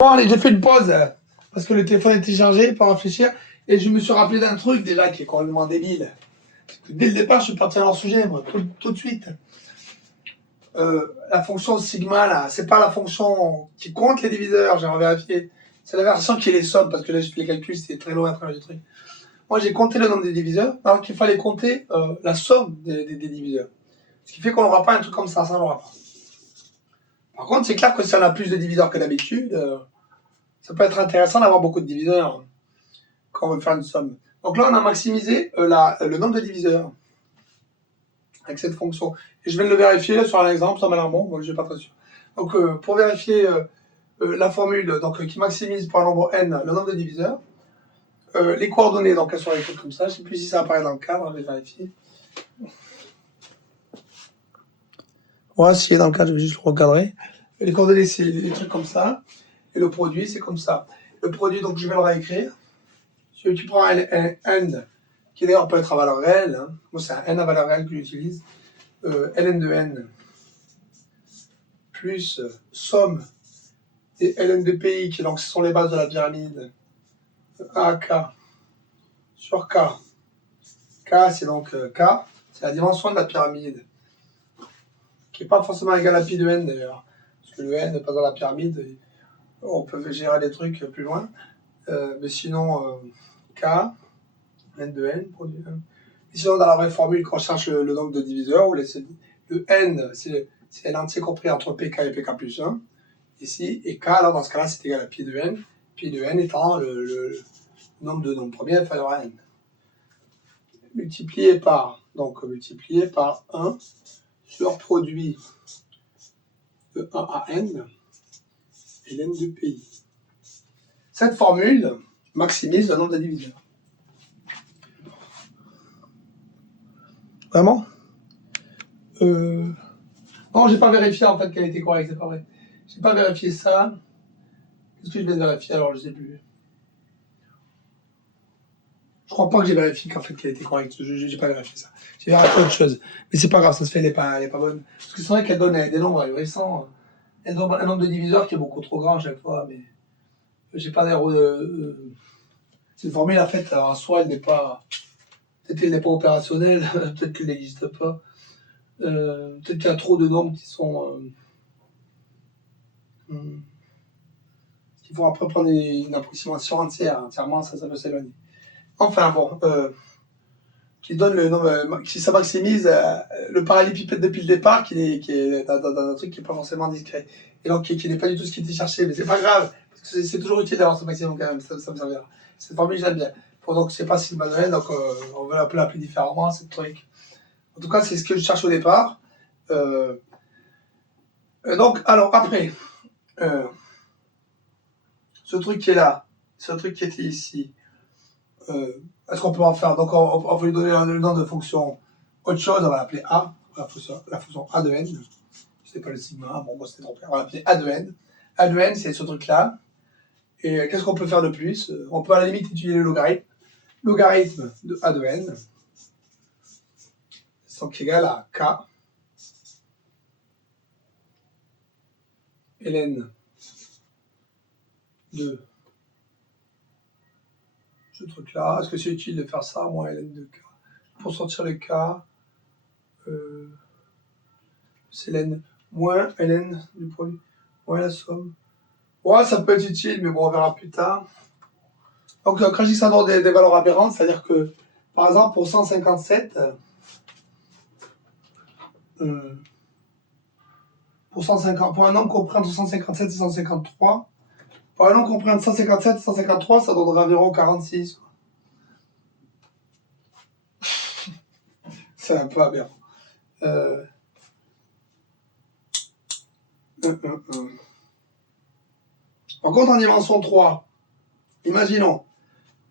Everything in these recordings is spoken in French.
Bon, allez, j'ai fait une pause parce que le téléphone était chargé pour réfléchir et je me suis rappelé d'un truc déjà qui est complètement débile. Dès le départ, je suis parti à leur sujet, moi, tout de suite. La fonction sigma, là, c'est pas la fonction qui compte les diviseurs, j'ai vérifié. C'est la version qui les somme parce que là, j'ai fait les calculs, c'était très loin à travers du truc. Moi, j'ai compté le nombre des diviseurs alors qu'il fallait compter la somme des diviseurs. Ce qui fait qu'on n'aura pas un truc comme ça on l'aura pas. Par contre, c'est clair que si on a plus de diviseurs que d'habitude, ça peut être intéressant d'avoir beaucoup de diviseurs quand on veut faire une somme. Donc là, on a maximisé le nombre de diviseurs avec cette fonction. Et je vais le vérifier sur un exemple, ça m'a l'air bon, moi je ne suis pas très sûr. Donc pour vérifier la formule qui maximise pour un nombre n le nombre de diviseurs, les coordonnées, donc elles sont écrites comme ça, je ne sais plus si ça apparaît dans le cadre, je vais vérifier. Voilà, si dans le cadre, je vais juste le recadrer. Et les coordonnées, c'est des trucs comme ça, et le produit, c'est comme ça. Le produit, donc je vais le réécrire. Si tu prends un n, qui d'ailleurs peut être à valeur réelle, hein. Moi c'est un n à valeur réelle que j'utilise, ln de n plus somme des ln de pi, qui donc ce sont les bases de la pyramide, ak sur k. K c'est donc k, c'est la dimension de la pyramide, qui n'est pas forcément égale à pi de n d'ailleurs, parce que le n n'est pas dans la pyramide, on peut gérer des trucs plus loin, mais sinon k, n de n, produit 1. Et sinon, dans la vraie formule, quand on cherche le nombre de diviseurs, le n, c'est l'entier compris entre pk et pk plus 1, ici, et k, alors dans ce cas-là, c'est égal à pi de n étant le nombre de nombres premiers inférieur à n. Multiplié par 1 sur produit de 1 à n, ln de pi. Cette formule maximise le nombre de diviseurs. Vraiment Non, j'ai pas vérifié en fait qu'elle était correcte, c'est pas vrai. J'ai pas vérifié ça. Qu'est-ce que je viens de vérifier alors? Je sais plus. Je crois pas que j'ai vérifié qu'en fait qu'elle était correcte. J'ai pas vérifié ça. J'ai vérifié autre chose. Mais c'est pas grave, ça se fait, elle est pas bonne. Parce que c'est vrai qu'elle donne des nombres ahurissants. Elle donne un nombre de diviseurs qui est beaucoup trop grand à chaque fois, mais j'ai pas d'air. Cette formule en fait, en soi, elle n'est pas. Peut-être qu'elle n'est pas opérationnelle, peut-être qu'elle n'existe pas. Peut-être qu'il y a trop de nombres qui sont. Il faut après prendre une approximation entièrement, ça peut s'éloigner. Enfin bon, qui donne le nombre, qui ça maximise le parallélépipède depuis le départ, qui est dans un truc qui n'est pas forcément discret. Et donc qui n'est pas du tout ce qui était cherché, mais c'est pas grave, parce que c'est toujours utile d'avoir ce maximum quand même, ça me servira. Cette formule, j'aime bien. Bon, donc c'est pas sigma de n, donc on va l'appeler différemment, c'est le truc. En tout cas, c'est ce que je cherche au départ. Donc, alors après, ce truc qui est là, ce truc qui était ici, est-ce qu'on peut en faire? Donc, on va lui donner le nom de fonction autre chose, on va l'appeler A, la fonction A de n. C'est pas le sigma, bon, c'était trompé, on va l'appeler A de n. A de n, c'est ce truc-là. Et qu'est-ce qu'on peut faire de plus? On peut à la limite utiliser le logarithme. Logarithme de A de n, donc égal à K ln de ce truc-là. Est-ce que c'est utile de faire ça, moins ln de K? Pour sortir le K, c'est ln moins ln du produit, moins la somme. Ouais, ça peut être utile, mais bon, on verra plus tard. Donc, quand je dis ça dans des valeurs aberrantes, c'est-à-dire que, par exemple, pour 157, pour un nombre compris entre 157 et 153, pour un nombre compris entre 157 et 153, ça donnerait environ 46. C'est un peu aberrant. Par contre, en dimension 3, imaginons,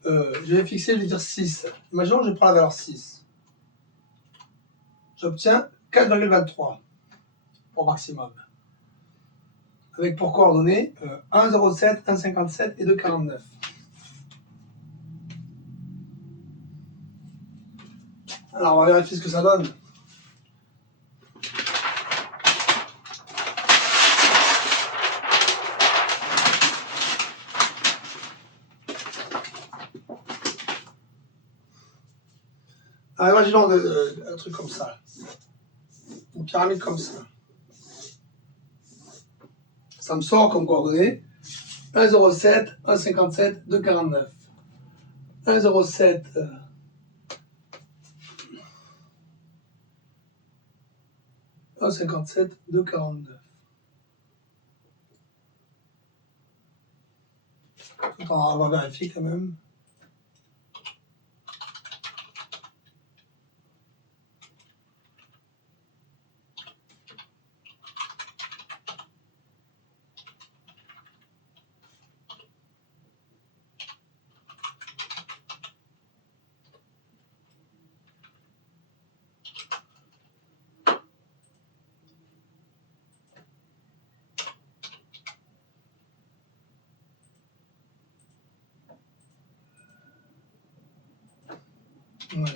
je vais fixer, je vais dire 6. Imaginons que je prends la valeur 6. J'obtiens 4,23 pour maximum. Avec pour coordonnées 1,07, 1,57 et 2,49. Alors, on va vérifier ce que ça donne. Alors, imaginons un truc comme ça. Une pyramide comme ça. Ça me sort comme coordonnées 1,07, 1,57, 2,49. 1,07. 1,57, 2,49. On va vérifier quand même.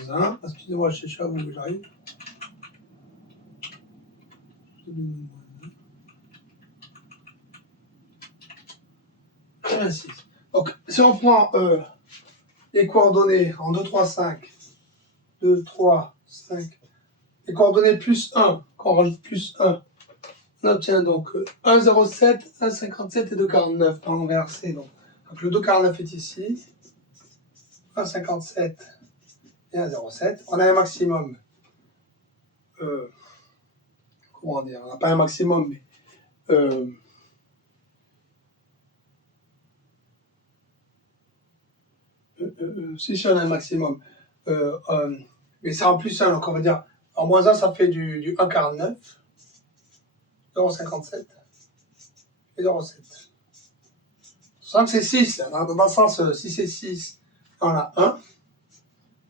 Voilà, excusez-moi, je cherche à vous, j'arrive. 86. Donc, si on prend les coordonnées en 2, 3, 5, 2, 3, 5, les coordonnées plus 1, quand on rajoute plus 1, on obtient donc 1,07, 1,57 et 2,49 dans l'inversé. Donc le 2,49 est ici, 1,57 et 1,07. On a un maximum. Comment dire? On n'a pas un maximum, mais si on a un maximum. Mais c'est en plus 1, donc on va dire en moins 1, ça fait du 1,49, 0,57 et 0,7. Sans que c'est 6, dans le sens, si c'est 6, on a 1, là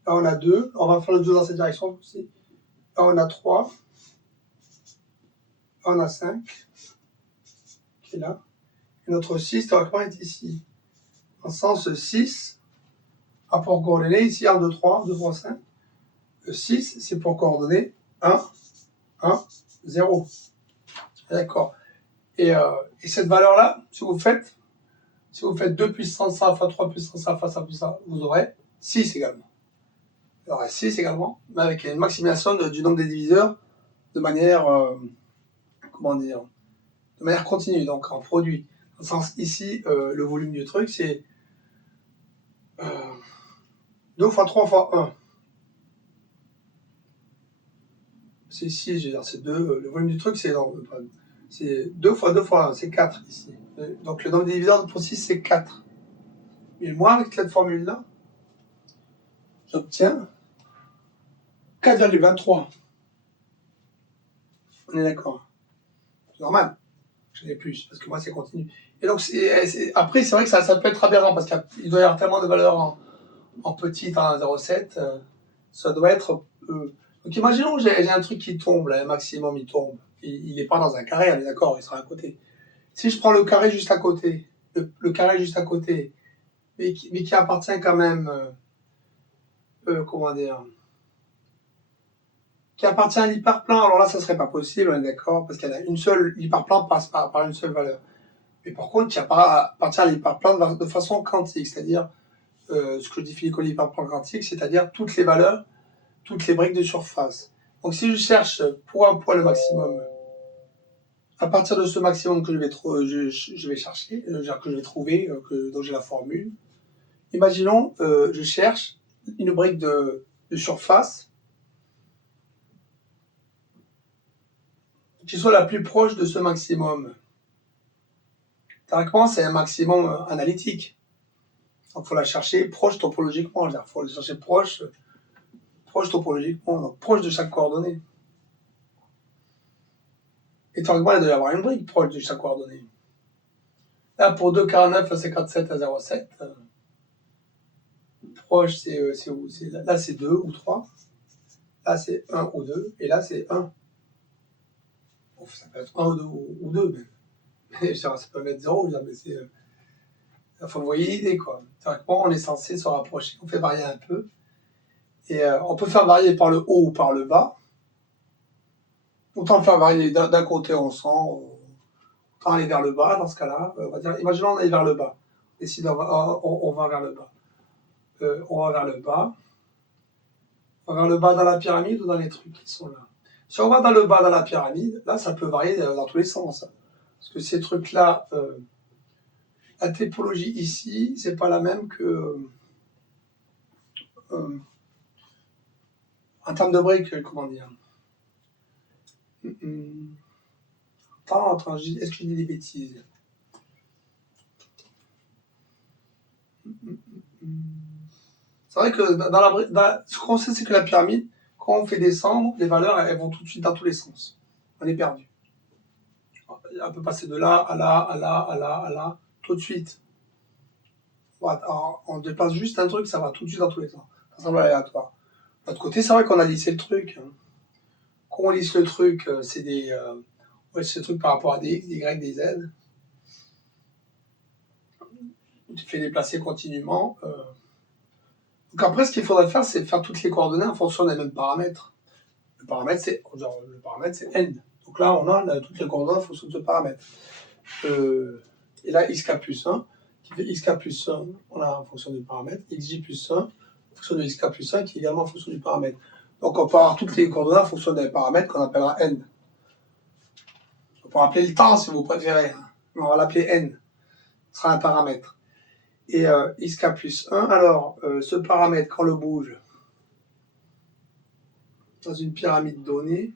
on a 2, on va faire le 2 dans cette direction aussi. Là on a 3, là on a 5, qui est là. Et notre 6, théoriquement, est ici. En sens 6, a pour coordonnées, ici 1, 2, 3, 2, 3, 5. Le 6, c'est pour coordonner 1, 1, 0. D'accord. Et cette valeur-là, si vous faites 2 puissance a fois 3 puissance a fois 5 puissance a, vous aurez 6 également. Vous aurez 6 également, mais avec une maximisation du nombre des diviseurs de manière, comment dire, de manière continue, donc en produit. Dans le sens, ici, le volume du truc, c'est 2 fois 3 fois 1. C'est ici, je veux dire, c'est 2. Le volume du truc, c'est 2 fois 2 fois 1, c'est 4 ici. Donc le nombre des diviseurs pour 6, c'est 4. Et moi, avec cette formule-là, j'obtiens 4,23. On est d'accord. C'est normal. Je n'ai plus, parce que moi, c'est continu. Et donc, après, c'est vrai que ça peut être aberrant, parce qu'il doit y avoir tellement de valeurs en petit, en 0,7. Ça doit être... donc, imaginons que j'ai un truc qui tombe, là, un maximum, il tombe. Il n'est pas dans un carré, on est d'accord, il sera à côté. Si je prends le carré juste à côté, le carré juste à côté, mais qui appartient quand même... comment dire, qui appartient à l'hyperplan, alors là, ça serait pas possible, on est d'accord, parce qu'il y en a une seule, l'hyperplan passe par une seule valeur. Mais par contre, qui appartient à l'hyperplan de façon quantique, c'est-à-dire ce que je définis comme l'hyperplan quantique, c'est-à-dire toutes les valeurs, toutes les briques de surface. Donc si je cherche pour un point le maximum, à partir de ce maximum que je vais chercher, que je vais trouver, dont j'ai la formule, imaginons, je cherche une brique de surface qui soit la plus proche de ce maximum. Théoriquement, c'est un maximum analytique. Donc, il faut la chercher proche topologiquement. Il faut la chercher proche topologiquement, donc proche de chaque coordonnée. Et théoriquement, il doit y avoir une brique proche de chaque coordonnée. Là, pour 2,49 à 57 à 0,7, proche, c'est où? Là, c'est 2 ou 3. Là, c'est 1 ou 2. Et là, c'est 1. Bon, ça peut être 1 ou 2, mais ça peut mettre 0, mais c'est... Enfin, vous voyez l'idée, quoi. Théoriquement, on est censé se rapprocher, on fait varier un peu. Et on peut faire varier par le haut ou par le bas. Autant le faire varier d'un côté, on sent, autant aller vers le bas dans ce cas-là. On va dire, imaginons on est vers le bas. Décide, on va vers le bas. On va vers le bas. On va vers le bas dans la pyramide ou dans les trucs qui sont là. Si on va dans le bas dans la pyramide, là, ça peut varier dans tous les sens. Parce que ces trucs-là, la typologie ici, c'est pas la même que en termes de break, comment dire. Attends, est-ce que je dis des bêtises? C'est vrai que ce qu'on sait, c'est que la pyramide, quand on fait descendre, les valeurs, elles vont tout de suite dans tous les sens. On est perdu. On peut passer de là à là, à là, à là, à là, tout de suite. On déplace juste un truc, ça va tout de suite dans tous les sens. Ça semble aléatoire. De l'autre côté, c'est vrai qu'on a lissé le truc. Quand on lisse le truc, c'est des trucs par rapport à des X, des Y, des Z. Tu fais déplacer continuellement. Donc après, ce qu'il faudrait faire, c'est faire toutes les coordonnées en fonction des mêmes paramètres. Le paramètre, c'est n. Donc là, on a toutes les coordonnées en fonction de ce paramètre. Et là, xk plus 1, qui fait xk plus 1, on a en fonction du paramètre, xj plus 1, en fonction de xk plus 1, qui est également en fonction du paramètre. Donc on peut avoir toutes les coordonnées en fonction des paramètres qu'on appellera n. On peut appeler le temps si vous préférez, mais on va l'appeler n. Ce sera un paramètre. Et xk plus 1, alors ce paramètre, quand on le bouge dans une pyramide donnée,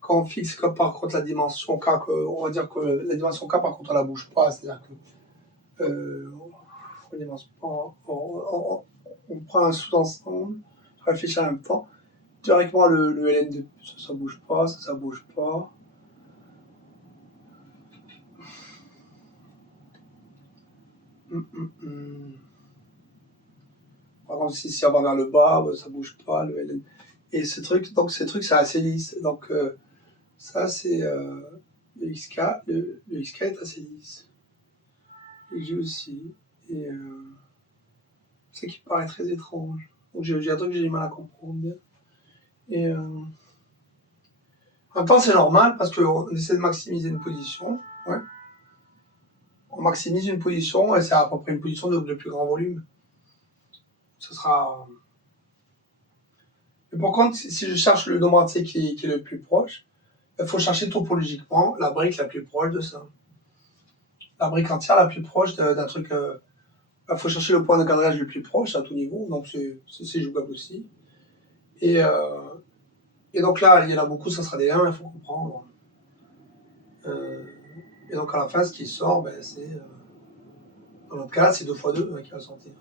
quand on fixe par contre la dimension k, on va dire que la dimension k par contre on la bouge pas, c'est-à-dire que on prend un sous-ensemble, je réfléchis en même temps, théoriquement le ln de ça bouge pas, ça bouge pas. Par exemple, si on va vers le bas, ça bouge pas, le ln. Et ces trucs, c'est assez lisse. Donc ça c'est le xk, le xk est assez lisse. Et j'ai aussi. Et c'est ça qui paraît très étrange. Donc j'ai un truc que j'ai du mal à comprendre bien. Et en même temps, c'est normal parce qu'on essaie de maximiser une position. Ouais. On maximise une position et c'est à peu près une position de plus grand volume. Ce sera. Mais par contre, si je cherche le nombre entier qui est le plus proche, il faut chercher topologiquement la brique la plus proche de ça. La brique entière la plus proche d'un truc. Il faut chercher le point de cadrage le plus proche à tout niveau, donc c'est jouable aussi. Et donc là, il y en a beaucoup, ça sera des 1, il faut comprendre. Et donc à la fin, ce qui sort, c'est. Dans notre cas, c'est 2 x 2 qui va sortir.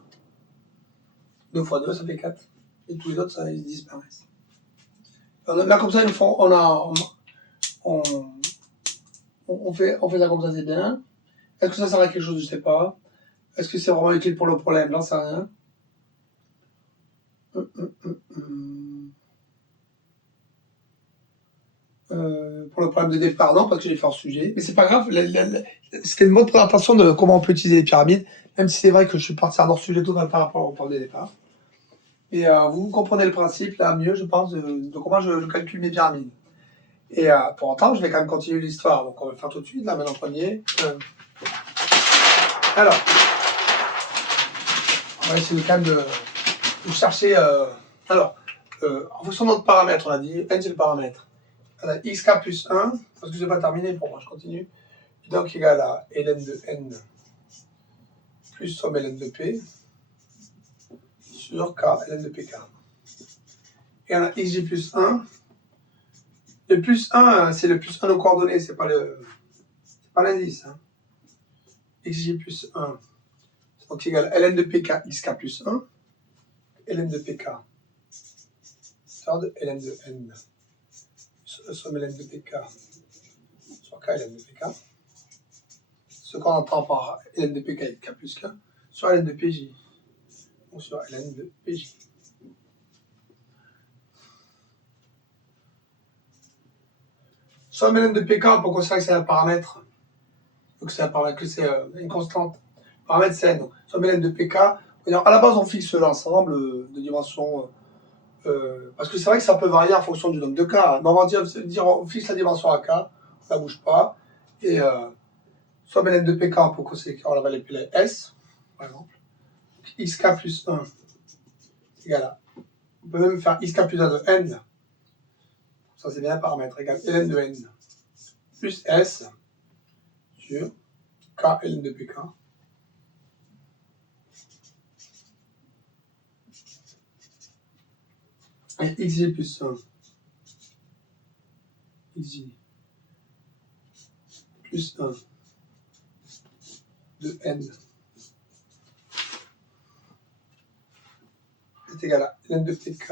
2 x 2, ça fait 4. Et tous les autres, ça, ils disparaissent. Là, comme ça, on fait ça comme ça, c'est bien. Est-ce que ça sert à quelque chose? Je ne sais pas. Est-ce que c'est vraiment utile pour le problème? J'en sais rien. Pour le problème de départ, non, parce que j'ai fait hors sujet. Mais c'est pas grave. C'était une bonne présentation de comment on peut utiliser les pyramides, même si c'est vrai que je suis parti en hors sujet tout par rapport au problème de départ. Et vous comprenez le principe, là, mieux, je pense, de comment je calcule mes pyramides. Et pour autant, je vais quand même continuer l'histoire. Donc, on va le faire tout de suite, là, maintenant, premier. Alors, on va essayer quand même de chercher. En fonction de notre paramètre, on a dit, n c'est le paramètre. On a xk plus 1, parce que je n'ai pas terminé, pour moi, je continue. Donc, égal à ln de n plus somme ln de p sur k ln de pk. Et on a xj plus 1. Le plus 1, c'est le plus 1 aux coordonnées, c'est pas l'indice. Hein. Xj plus 1, donc égal à ln de pk xk plus 1, ln de pk, de ln de n, somme ln de pk sur k ln de pk, ce qu'on entend par ln de pk xk plus k, sur ln de pj, ou sur ln de pj. Somme ln de pk, on peut considérer que c'est un paramètre, donc c'est un paramètre, que c'est une constante. Le paramètre c'est n, donc somme ln de pk, à la base on fixe l'ensemble de dimensions, parce que c'est vrai que ça peut varier en fonction du nombre de k. Mais on va dire on fixe la dimension à k, on ne la bouge pas, et somme ln de pk, on peut considérer qu'on va l'appeler s, par exemple. Donc, xk plus 1 égale à On peut même faire xk plus 1 de n. Ça, c'est bien un paramètre égal ln de n plus s sur k ln de pk. Et xj plus 1 xj plus 1 de n est égal à ln de pk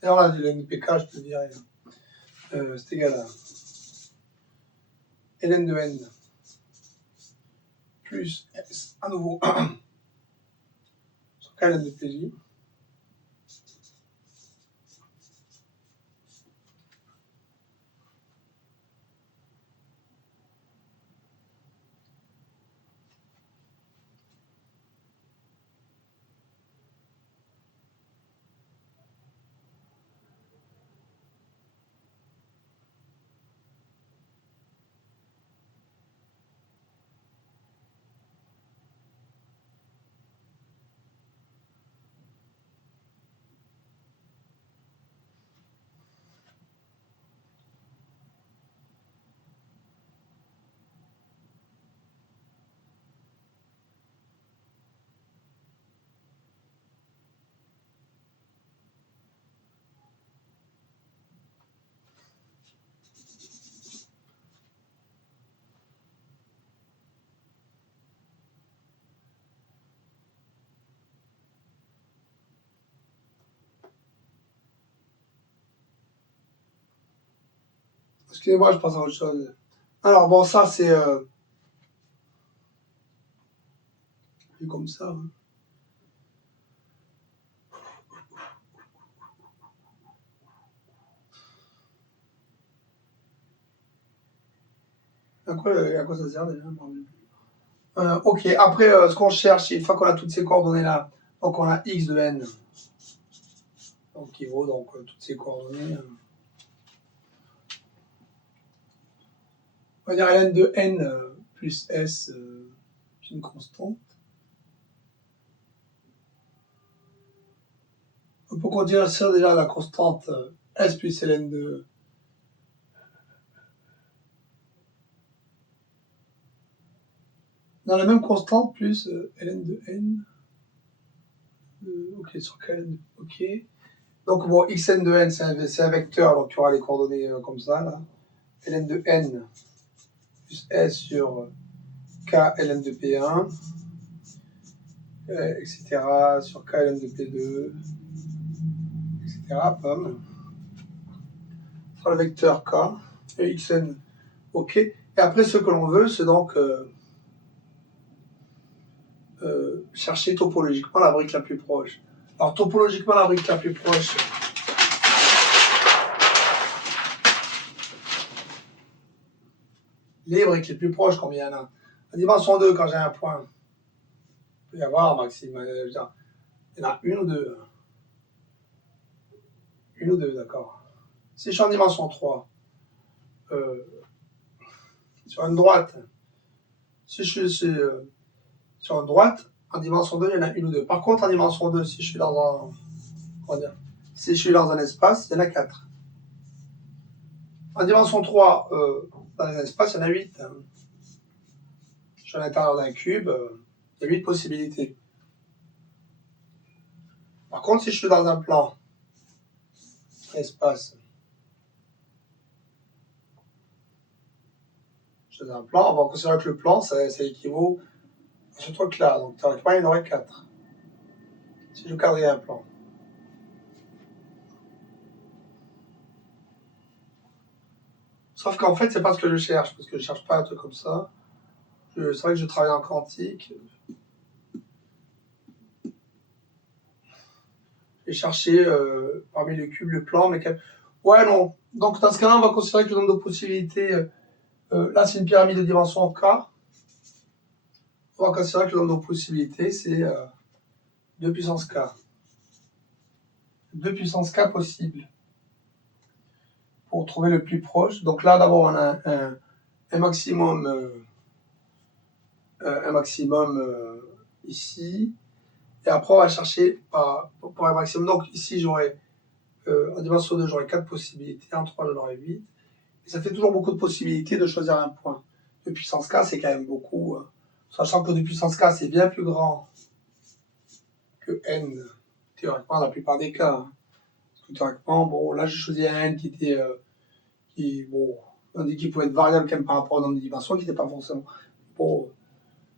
et alors là, ln de pk, je te dirais, c'est égal à ln de n plus s à nouveau sur k ln de pj. Excusez-moi, je passe à autre chose. Alors bon, ça c'est comme ça. Hein. À quoi ça sert déjà? Ok, après ce qu'on cherche, une fois qu'on a toutes ces coordonnées là, donc on a x de n, donc qui vaut donc toutes ces coordonnées. On va dire ln de n plus s, c'est une constante. Pour qu'on dise ça déjà la constante s plus ln de dans la même constante plus ln de n. Ok, sur kn, ok. Donc bon, xn de n c'est un vecteur, donc tu auras les coordonnées comme ça là. Ln de n plus s sur k ln de p1, etc. sur k ln de p2, etc. Pomme. Sur le vecteur k et xn, ok. Et après ce que l'on veut, c'est donc chercher topologiquement la brique la plus proche. Alors topologiquement la brique la plus proche, les briques les plus proches, combien il y en a? En dimension 2, quand j'ai un point, il peut y avoir maximum, il y en a une ou deux. Une ou deux, d'accord. Si je suis en dimension 3, sur une droite, si je suis sur une droite, en dimension 2, il y en a une ou deux. Par contre, en dimension 2, si je suis dans un, comment dire, si je suis dans un espace, il y en a 4. En dimension 3, dans un espace, il y en a 8. Je suis à l'intérieur d'un cube, il y a 8 possibilités. Par contre, si je suis dans un plan, espace, je suis dans un plan, on va considérer que le plan, ça équivaut à ce truc-là. Donc, théoriquement, il y en aurait 4. Si je cadrais un plan. Sauf qu'en fait, c'est pas ce que je cherche, parce que je cherche pas un truc comme ça. C'est vrai que je travaille en quantique. J'ai cherché parmi les cubes le plan, mais ouais, non. Donc, dans ce cas-là, on va considérer que le nombre de possibilités, là, c'est une pyramide de dimension K. On va considérer que le nombre de possibilités, c'est 2 puissance K. 2 puissance K possibles pour trouver le plus proche. Donc là, d'abord, on a un maximum ici. Et après, on va chercher pour un maximum. Donc ici, j'aurai en dimension 2, j'aurai 4 possibilités. En 3, j'en aurai 8. Et ça fait toujours beaucoup de possibilités de choisir un point. De puissance k, c'est quand même beaucoup. Sachant que de puissance k, c'est bien plus grand que n, théoriquement, dans la plupart des cas. Parce que théoriquement, bon, là, j'ai choisi un n qui était. Bon, on dit qu'il pouvait être variable quand même par rapport au nombre de dimensions, qui n'était pas forcément. Bon,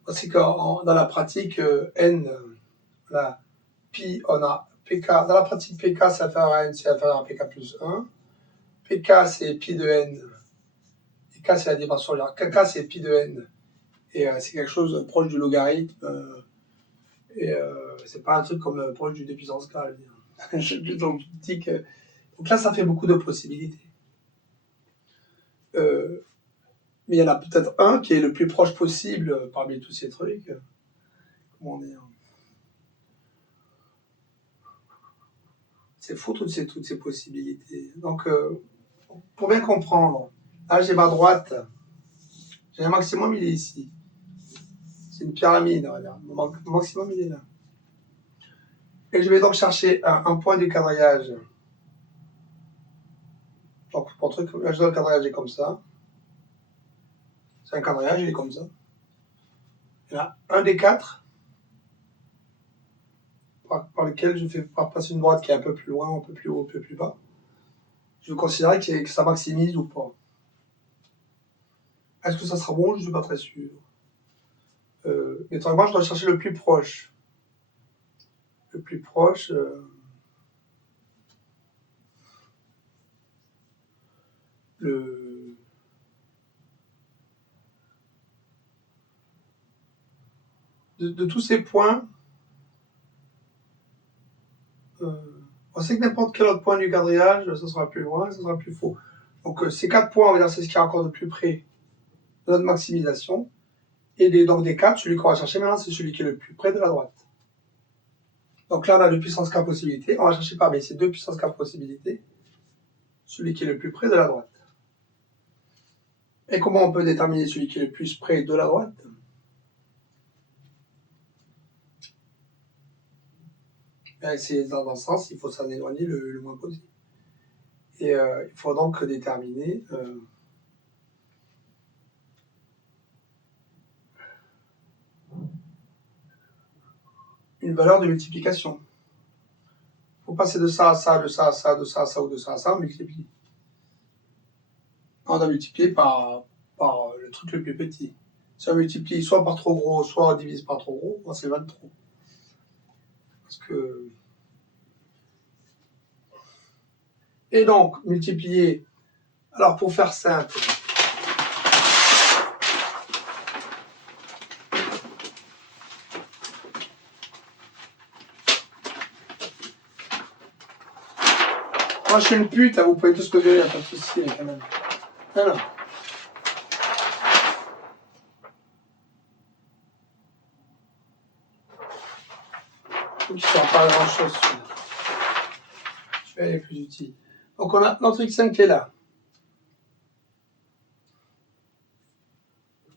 c'est que dans la pratique, n, là, pi, on a pk. Dans la pratique, pk, c'est inférieur à n, c'est inférieur à pk plus 1. Pk, c'est pi de n. Et k, c'est la dimension. Kk, c'est pi de n. Et c'est quelque chose proche du logarithme. Et c'est pas un truc comme proche du 2 puissance k. Donc, je dis que. Donc là, ça fait beaucoup de possibilités. Mais il y en a peut-être un qui est le plus proche possible parmi tous ces trucs. Comment dire? C'est fou toutes ces possibilités. Donc, pour bien comprendre, là j'ai ma droite, j'ai un maximum, il est ici. C'est une pyramide, on va dire. Mon maximum, il est là. Et je vais donc chercher un point du quadrillage. Donc, pour le truc, là, le quadrillage est comme ça. C'est un quadrillage, il est comme ça. Il y en a un des 4 par lequel je fais passer une droite qui est un peu plus loin, un peu plus haut, un peu plus bas. Je vais considérer que ça maximise ou pas. Est-ce que ça sera bon? Je ne suis pas très sûr. Mais moi, je dois chercher le plus proche. Le plus proche. De tous ces points, on sait que n'importe quel autre point du quadrillage, ça sera plus loin, ça sera plus faux. Donc ces 4 points, on va dire, c'est ce qui est encore de plus près de notre maximisation. Et donc des 4, celui qu'on va chercher maintenant, c'est celui qui est le plus près de la droite. Donc là, on a 2 puissance k possibilités. On va chercher parmi ces 2 puissance k possibilités celui qui est le plus près de la droite. Et comment on peut déterminer celui qui est le plus près de la droite? C'est dans ce sens, il faut s'en éloigner le moins possible. Et il faut donc déterminer une valeur de multiplication. Il faut passer de ça à ça, de ça à ça, de ça à ça ou de ça à ça, on multiplie. On a multiplié par le truc le plus petit. Si on multiplie soit par trop gros, soit on divise par trop gros, c'est 23. Parce que... Et donc, multiplier... Alors, pour faire simple... Moi, je suis une pute, vous pouvez tous me gueuler, il n'y a pas de souci, quand même. Alors... Qui ne sert pas à grand chose. Je vais aller plus utile. Donc on a notre xn qui est là.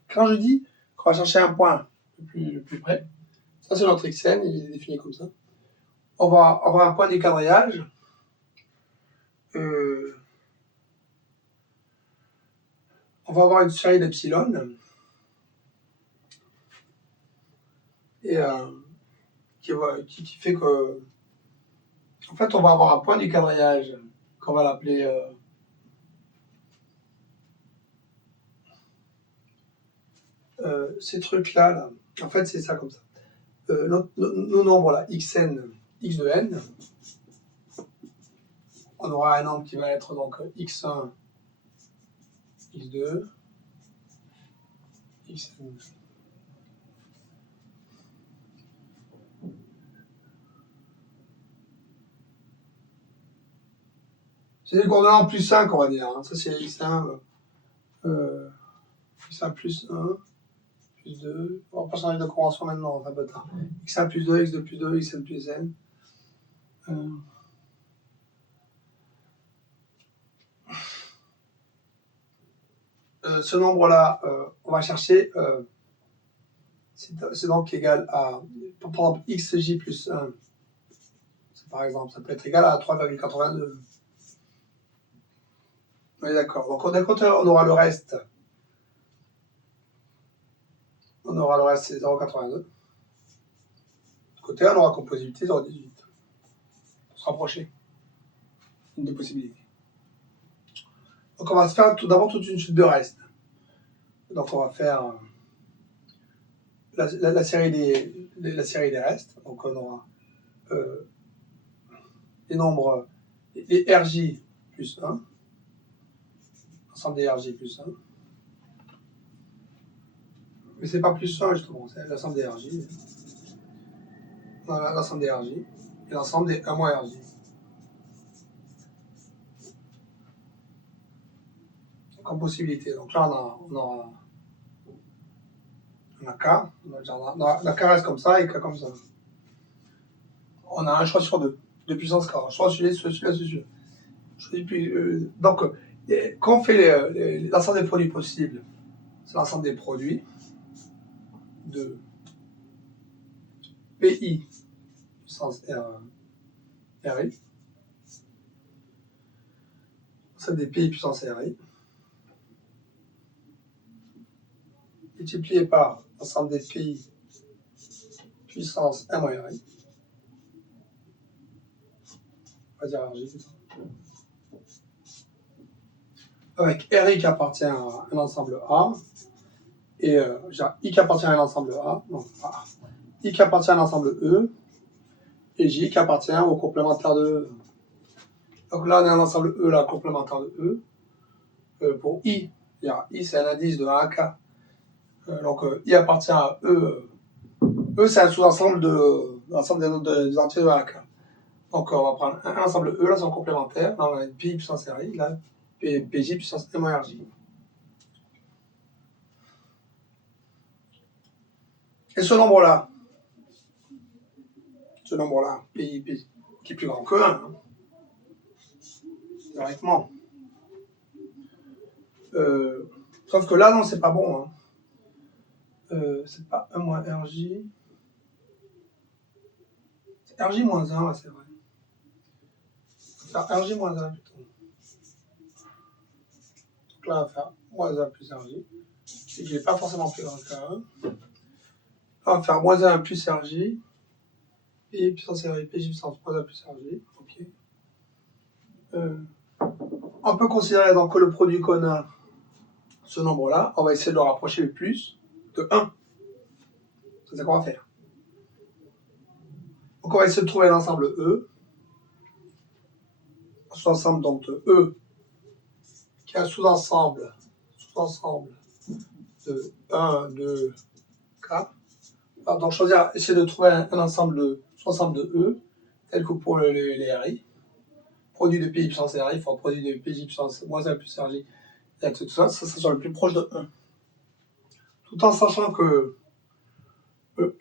Quand je dis qu'on va chercher un point le plus près, ça c'est notre xn, il est défini comme ça. On va avoir un point du quadrillage. On va avoir une série d'epsilon. Et qui fait que... En fait, on va avoir un point du quadrillage qu'on va l'appeler... ces trucs-là, là, en fait, c'est ça comme ça. Nos nombres, là, xn, x de n, on aura un nombre qui va être donc x1, x2, xn. C'est les coordonnées plus 5, on va dire. Hein. Ça, c'est x1, x1 plus 1, plus 2. On va pas changer de convention maintenant, enfin, pas tard. x1 plus 2, x2 plus 2, xn plus n. Ce nombre-là, on va chercher c'est donc égal à, par exemple, xj plus 1, par exemple, ça peut être égal à 3,82. On est d'accord. Donc, d'un côté, on aura le reste. On aura le reste, c'est 0,82. De côté, on aura comme possibilité 0,18. Pour se rapprocher. Une des possibilités. Donc, on va se faire tout d'abord toute une suite de restes. Donc, on va faire la série des restes. Donc, on aura les nombres, les RJ plus 1. L'ensemble des RJ plus 1. Mais c'est pas plus 1 justement, c'est l'ensemble des RJ. Voilà, l'ensemble des RJ. Et l'ensemble des 1 moins RJ. Comme possibilité. Donc là, on a K. La K reste comme ça et K comme ça. On a un choix sur deux. De puissance K. Un choix sur celui-là. Donc, quand on fait l'ensemble des produits possibles, c'est l'ensemble des produits de PI puissance RI. C'est des PI puissance RI. Multiplié par l'ensemble des PI puissance 1 moins RI. On va dire RJ, c'est ça. Avec RI qui appartient à un ensemble A, et I qui appartient à un ensemble A, non, A, I qui appartient à un ensemble E, et J qui appartient au complémentaire de E. Donc là, on a un ensemble E, là, complémentaire de E. Pour I, I c'est un indice de A à K. Donc I appartient à E. E, c'est un sous-ensemble de l'ensemble des entiers de A à K. Donc on va prendre un ensemble E, là, c'est complémentaire. Là, on a une Pi puissance RI, là, PJ puissance M moins RJ. Et ce nombre-là, PI, qui est plus grand que 1, hein, théoriquement. Sauf que là, non, c'est pas bon. Hein. C'est pas 1 moins RJ. C'est RJ moins 1, ouais, c'est vrai. On va faire RJ moins 1 plutôt. Donc là, on va faire moins 1 plus RJ. Et qui n'est pas forcément plus grand que 1. Là, on va faire moins 1 plus RJ. Et puissance RJ, PJ puissance moins 1 plus RJ. Ok. On peut considérer donc que le produit qu'on a, ce nombre-là, on va essayer de le rapprocher le plus de 1. C'est ça qu'on va faire. Donc on va essayer de trouver l'ensemble E. Sous-ensemble donc de E, qui est un sous-ensemble de 1, 2, K. Alors, donc essayer de trouver un ensemble de E, tel que pour les RI. Produit de PI puissance RI, il faut produit de PJ puissance moins 1 plus RJ, et tout ça, ça soit le plus proche de 1. Tout en sachant que tout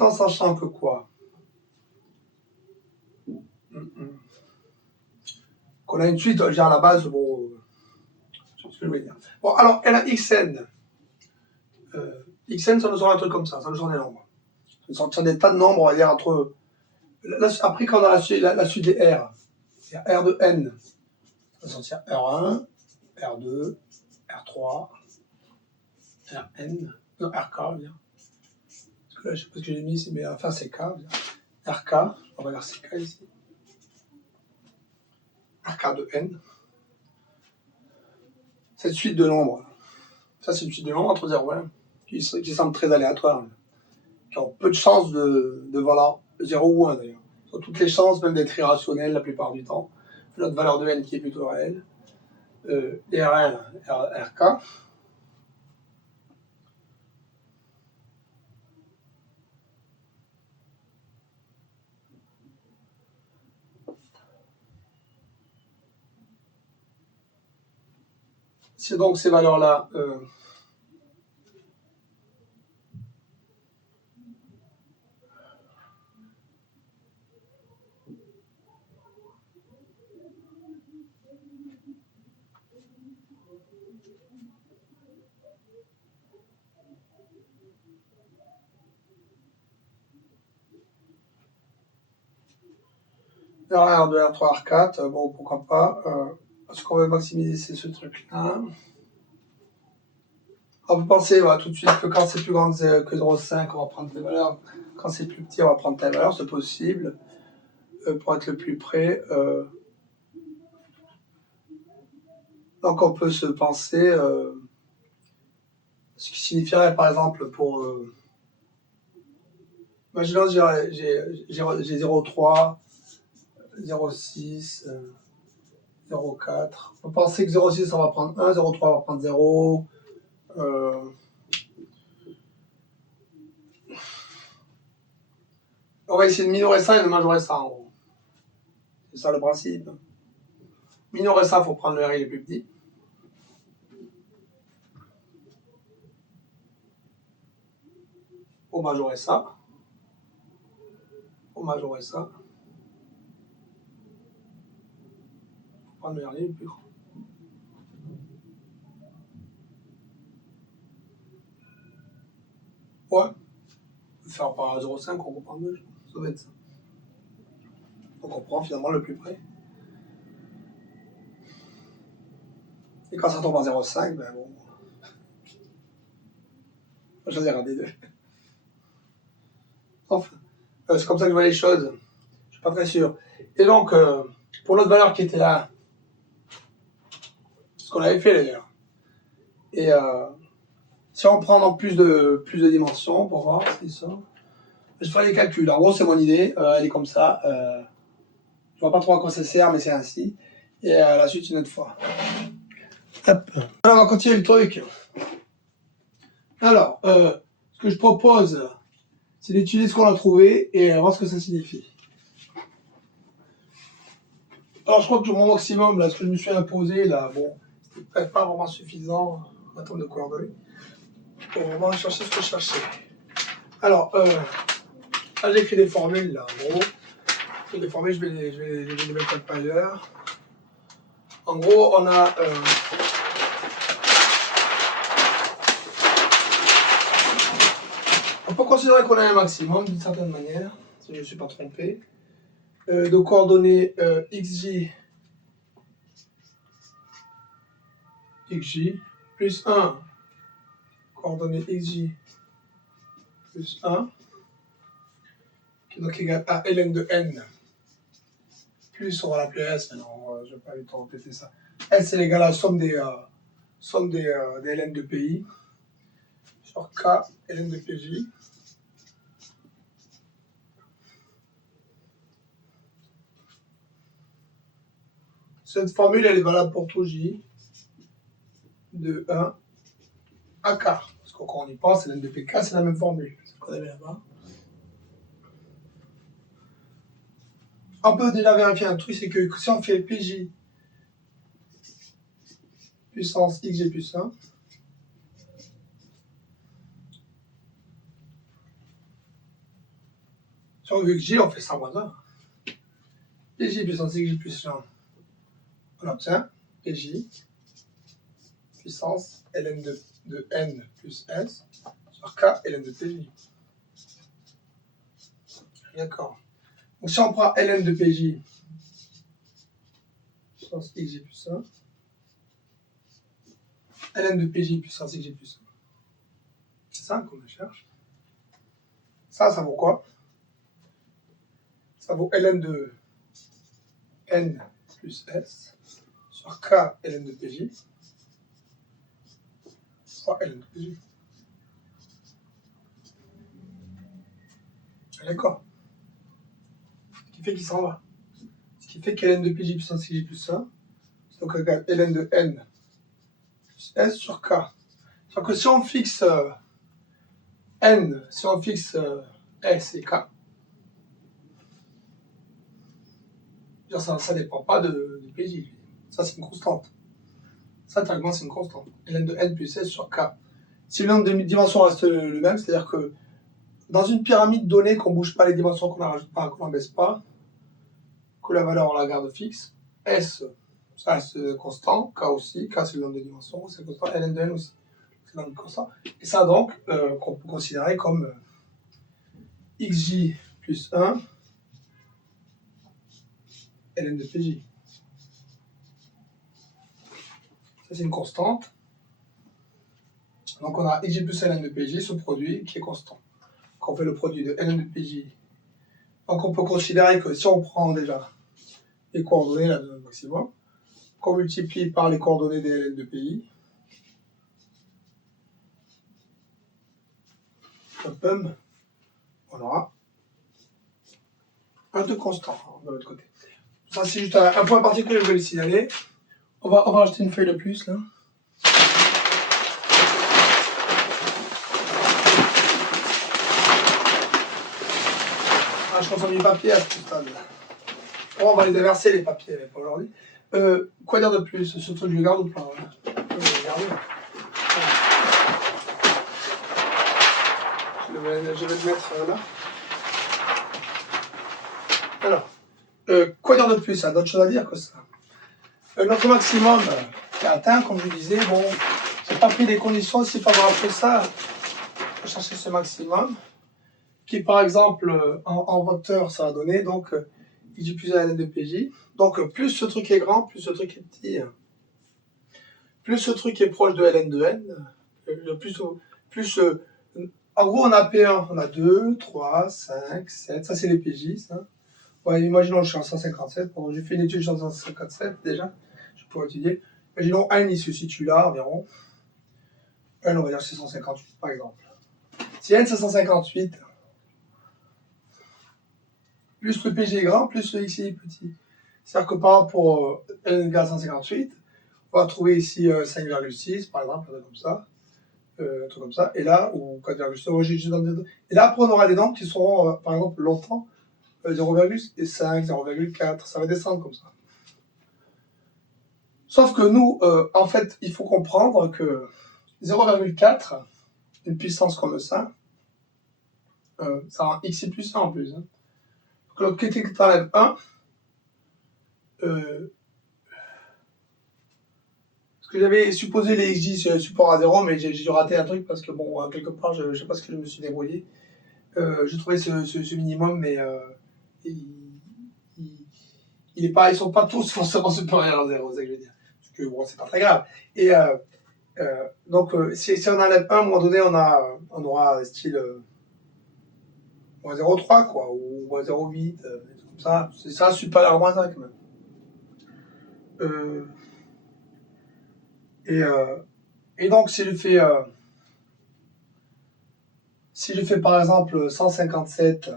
en sachant que quoi qu'on a une suite, à la base, bon, c'est ce que je veux dire. Bon, alors, elle a xn. Xn, ça nous sort un truc comme ça nous sort des nombres. Ça nous sort des tas de nombres, on va dire, entre. Après, quand on a la suite des R, il y a R de n, ça va sortir R1, R2, R3, Rn, non, RK, bien. Parce que là, je ne sais pas ce que j'ai mis ici, mais enfin, c'est K, bien. RK, on va dire CK ici. RK de n. Cette suite de nombres, ça, c'est une suite de nombres entre 0 et 1, qui semble très aléatoire, qui ont peu de chances de valeur 0 ou 1 d'ailleurs. Ils ont toutes les chances même d'être irrationnels la plupart du temps. Notre valeur de n qui est plutôt réelle. R1, RK. C'est donc ces valeurs-là R1, R2, R3, R4, bon, pourquoi pas. Ce qu'on veut maximiser, c'est ce truc-là. On peut penser tout de suite que quand c'est plus grand que 0,5, on va prendre telle valeur. Quand c'est plus petit, on va prendre telle valeur, c'est possible. Pour être le plus près. Donc on peut se penser, ce qui signifierait par exemple pour... imaginons j'ai 0,3, 0,6, 0,4. On peut penser que 0,6 on va prendre 1, 0,3 on va prendre 0. On va essayer de minorer ça et de majorer ça en gros. C'est ça le principe. Minorer ça, il faut prendre le RI le plus petit. Pour majorer ça. Pour majorer ça. Faut prendre le RI le plus grand. Ouais. Faire par 0,5, on comprend mieux. Ça va être ça. Donc on prend finalement le plus près. Et quand ça tombe en 0,5, ben bon. Je choisir un des deux. Enfin, c'est comme ça que je vois les choses. Je suis pas très sûr. Et donc, pour l'autre valeur qui était là, ce qu'on avait fait d'ailleurs. Et si on prend donc plus de dimensions pour voir si ça. Je ferai les calculs. En gros, c'est mon idée. Elle est comme ça. Je vois pas trop à quoi ça sert, mais c'est ainsi. Et à la suite, une autre fois. Hop. Alors, on va continuer le truc. Alors, ce que je propose, c'est d'étudier ce qu'on a trouvé et voir ce que ça signifie. Alors, je crois que mon maximum, là, ce que je me suis imposé, là, bon, c'était peut-être pas vraiment suffisant en termes de coordonnées pour vraiment chercher ce que je cherchais. Alors, là, j'ai écrit des formules, là, en gros. Les formules, je vais les mettre un peu ailleurs. En gros, on a... on peut considérer qu'on a un maximum, d'une certaine manière, si je ne me suis pas trompé, de coordonnées xj plus 1, coordonnées xj plus 1, qui est donc égal à ln de n, plus on va l'appeler s, mais non, je ne vais pas aller trop répéter ça. S est égal à la somme des ln de pi sur k ln de pj. Cette formule, elle est valable pour tout j de 1 à k. Parce que quand on y pense, ln de pk, c'est la même formule. C'est ce qu'on avait là-bas. On peut déjà vérifier un truc, c'est que si on fait pj puissance xg plus 1, si on veut xg, on fait ça moins 1. pj puissance xg plus 1, on obtient pj puissance ln de n plus s sur k ln de pj. D'accord. Donc si on prend ln de pj puissance xg plus 1, ln de pj puissance xg plus 1, c'est ça qu'on cherche. Ça vaut quoi? Ça vaut ln de n plus s sur k ln de pj fois ln de pj. D'accord. Ce qui fait qu'il s'en va. Ce qui fait que ln de pj puissance xg plus 1, c'est donc égal ln de n plus s sur k. C'est-à-dire que si on fixe n, si on fixe s et k, ça ne dépend pas de pj. Ça, c'est une constante. Ça, théoriquement, c'est une constante. ln de n plus s sur k. Si le nombre de dimensions reste le même, c'est-à-dire que dans une pyramide donnée, qu'on ne bouge pas les dimensions, qu'on n'ajoute pas, qu'on n'en baisse pas, que la valeur on la garde fixe, S, ça reste constant, K aussi, K c'est le nombre de dimensions, c'est constant, ln de n aussi, c'est le nombre de constant. Et ça donc, qu'on peut considérer comme, . 1 , ln de PJ. Ça, c'est une constante. Donc, on a xj plus ln de PJ, ce produit qui est constant. Quand on fait le produit de ln de PJ, donc on peut considérer que si on prend déjà les coordonnées là, de notre maximum, qu'on multiplie par les coordonnées des ln de PJ, on aura un de constant de l'autre côté. Ça, c'est juste un point particulier que je vais le signaler. On va rajouter une feuille de plus là. Je consomme du papier à ce stade. Bon, on va les inverser les papiers, mais pas aujourd'hui. Quoi dire de plus? Ce truc, je le garde ou pas? Je vais le garder. Je vais le mettre là. Alors, quoi dire de plus? D'autres choses à dire que ça. Notre maximum est atteint, comme je disais. Bon, j'ai pas pris des conditions si favorables que ça pour chercher ce maximum. Qui, par exemple, en vecteur, ça va donner donc ij plus ln de PJ. Donc, plus ce truc est grand, plus ce truc est petit. Plus ce truc est proche de ln de n, en gros, on a P1, on a 2, 3, 5, 7, ça c'est les PJ, ça. Ouais, imaginons que je suis en 157, bon, j'ai fait une étude, je suis en 157 déjà, je pourrais étudier. Imaginons n, il se situe là environ. N, on va dire 658 par exemple. Si n c'est 158, plus le PG est grand, plus le XI est petit. C'est-à-dire que par rapport à n égale 158, on va trouver ici 5,6 par exemple, un truc comme ça, et là, ou 4,6, et là après on aura des nombres qui seront, par exemple, longtemps, 0,5, 0,4, ça va descendre comme ça. Sauf que nous, en fait, il faut comprendre que 0,4, une puissance comme ça, ça a un xi plus 1 en plus. Hein. Donc l'autre côté que tu enlèves 1, parce que j'avais supposé les xj support à 0, mais j'ai dû rater un truc parce que, bon, quelque part, je ne sais pas ce que je me suis débrouillé. J'ai trouvé ce minimum, mais ils sont pas tous forcément supérieurs à 0, c'est ce que je veux dire. Parce que, bon, c'est pas très grave. Et donc, si on enlève 1, à un moment donné, on aura style moins 0,3, quoi, ou moins 0,8, comme ça. C'est ça, supérieur à moins 1, quand même. Et donc, si je fais par exemple 157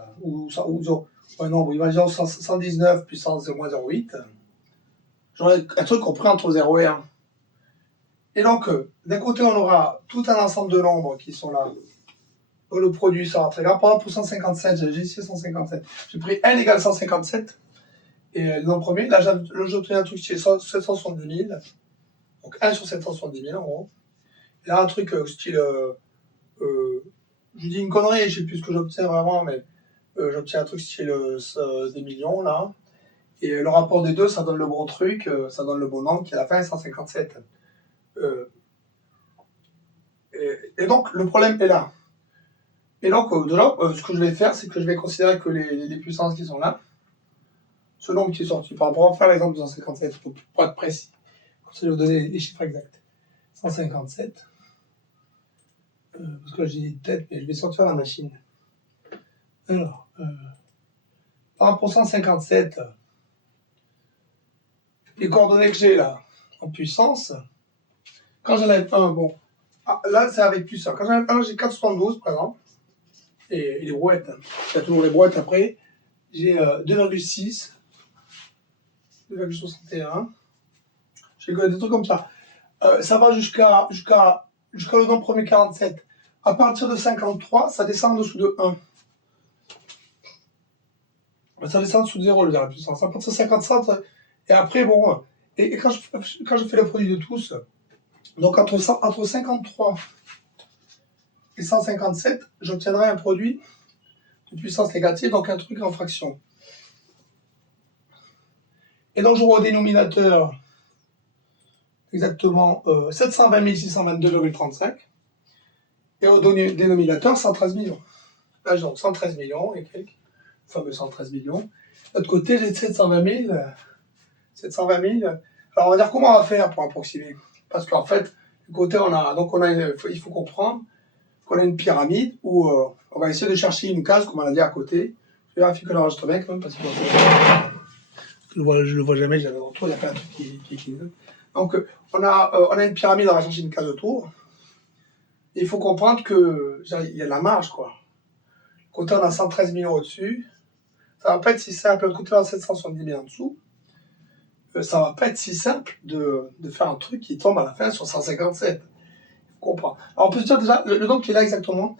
imaginons 119 puissance moins 0,8, j'aurai un truc compris entre 0 et 1. Et donc, d'un côté, on aura tout un ensemble de nombres qui sont là. Le produit sera très grand. Par exemple, pour 157, j'ai ici 157. J'ai pris n égale 157. Et le nombre premier, là, j'ai obtenu un truc qui est 770 000. Donc 1 sur 770 000 en gros. Et là, un truc style. Je dis une connerie, je sais plus ce que j'obtiens vraiment, mais j'obtiens un truc style des millions là. Et le rapport des deux, ça donne le bon truc, ça donne le bon nombre qui à la fin est 157. Et donc, le problème est là. Et donc, de là, ce que je vais faire, c'est que je vais considérer que les puissances qui sont là, ce nombre qui est sorti, par rapport à faire l'exemple de 157, pour être précis, comme ça je vais vous donner les chiffres exacts. 157, parce que là j'ai dit tête, mais je vais sortir la machine. Alors, par rapport à 157, les coordonnées que j'ai là, en puissance, quand j'enlève 1, bon, là c'est avec plus 1. Quand j'enlève 1, j'ai 4,72 par exemple, et les brouettes, il y a toujours les brouettes après, j'ai 2,6, 2,61, j'ai des trucs comme ça. Ça va jusqu'à le nombre premier 47. À partir de 53, ça descend en dessous de 1. Ça descend en dessous de 0, la puissance. À partir de 55, et après, bon, et quand je fais le produit de tous, donc entre 53 et 157, j'obtiendrai un produit de puissance négative, donc un truc en fraction. Et donc j'aurai au dénominateur exactement 720 622,35 et au dénominateur 113 millions. Là j'ai donc 113 millions et quelques, le fameux 113 millions. De l'autre côté, j'ai 720 000. 720 000. Alors, on va dire comment on va faire pour approximer. Parce qu'en fait, du côté, il faut comprendre qu'on a une pyramide où on va essayer de chercher une case, comme on a dit à côté. Je vérifie que l'enregistre bien quand même, parce que je le vois jamais, je l'avais en retour, il y a plein de trucs qui clignotent. Donc, on a une pyramide, on va chercher une case autour. Il faut comprendre qu'il y a de la marge, quoi. Côté, on a 113 000 au-dessus. Ça va pas être si simple. Côté, on a 770 000 en dessous. Ça va pas être si simple de faire un truc qui tombe à la fin sur 157. On comprend. Alors, on peut se dire déjà, le nombre qui est là exactement,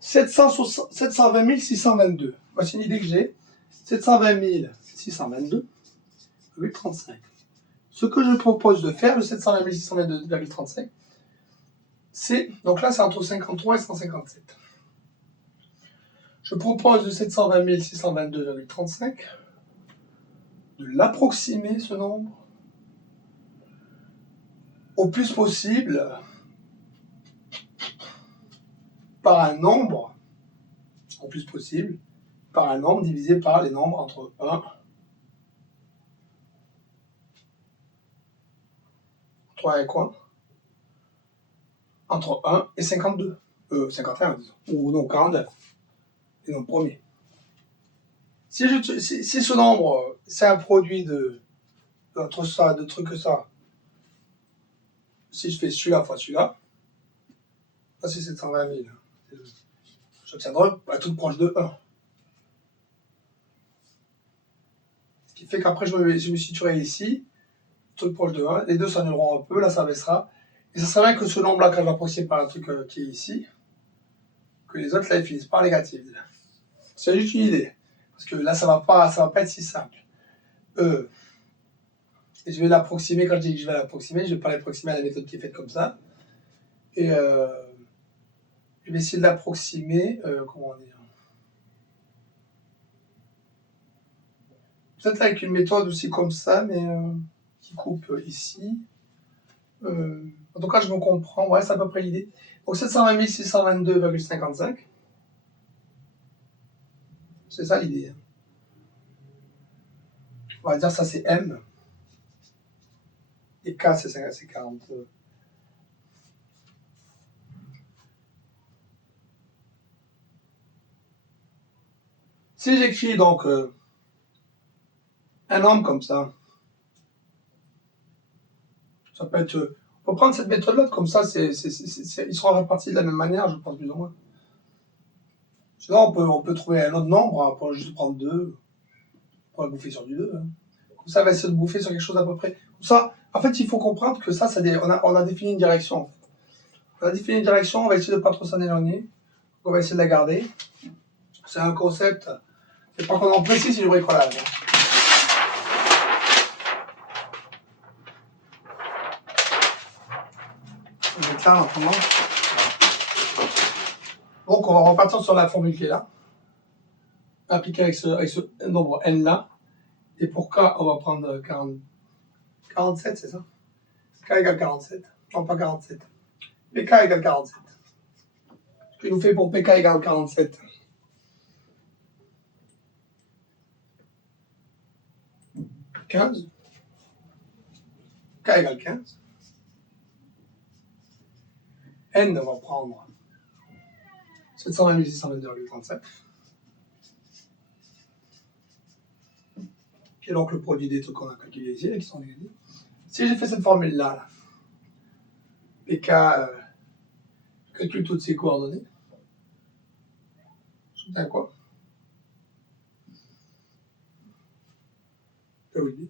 720 622. Voici une idée que j'ai. 720 622, 8,35. Ce que je propose de faire, le 720 622,35, c'est, donc là, c'est entre 53 et 157. Je propose de 720 622,35 de l'approximer, ce nombre, au plus possible par un nombre, au plus possible, par un nombre divisé par les nombres entre 1, entre 1 et 52. 51, disons. Ou non, 49. Les nombres premiers. Si ce nombre, c'est un produit entre ça, de trucs que ça, si je fais celui-là fois celui-là, ça c'est 720 000. J'obtiendrai un truc proche de 1. Ce qui fait qu'après, je me situerai ici, truc proche de 1. Les deux s'annuleront un peu, là ça baissera. Et ça serait bien que ce nombre-là, quand je l'approxime par un truc qui est ici, que les autres, là, ils finissent par négatif. C'est juste une idée. Parce que là, ça va pas être si simple. Et je vais l'approximer, quand je dis que je vais l'approximer, je ne vais pas l'approximer à la méthode qui est faite comme ça. Et je vais essayer de l'approximer, comment dire, peut-être avec une méthode aussi comme ça, mais qui coupe ici. En tout cas, je me comprends, ouais, c'est à peu près l'idée. Donc 720 622,55. C'est ça l'idée. On va dire ça c'est M. Et K c'est 40. Si j'écris donc un nombre comme ça peut être. On peut prendre cette méthode-là comme ça, ils seront répartis de la même manière, je pense, plus ou moins. Sinon, on peut trouver un autre nombre, hein, pour juste prendre 2, pour la bouffer sur du 2. Hein. Comme ça, on va essayer de bouffer sur quelque chose à peu près. Comme ça, en fait, il faut comprendre que ça on a défini une direction. On a défini une direction, on va essayer de ne pas trop s'en éloigner. On va essayer de la garder. C'est un concept, c'est pas qu'on en précise, c'est du bricolage. On va mettre là, maintenant. Donc, on va repartir sur la formule qui est là. Appliquer avec ce nombre n là. Et pour k, on va prendre 47, c'est ça? K égale 47. Non, pas 47. PK égale 47. Ce qui nous fait pour PK égale 47. 15. K égale 15. N, on va prendre 720 622,37. Qui est donc le produit des trucs qu'on a calculés ici, qui sont négatifs. Si j'ai fait cette formule-là, PK, je calcule toutes ces coordonnées. J'obtiens quoi? Je vais vous le dire.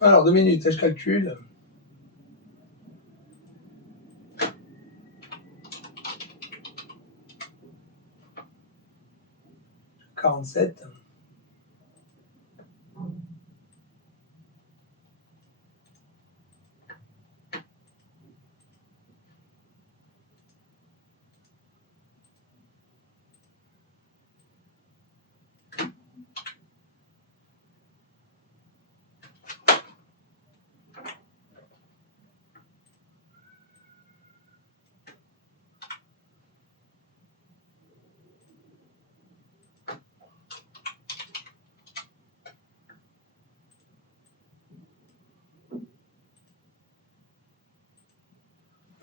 Alors, 2 minutes, je calcule. « 47.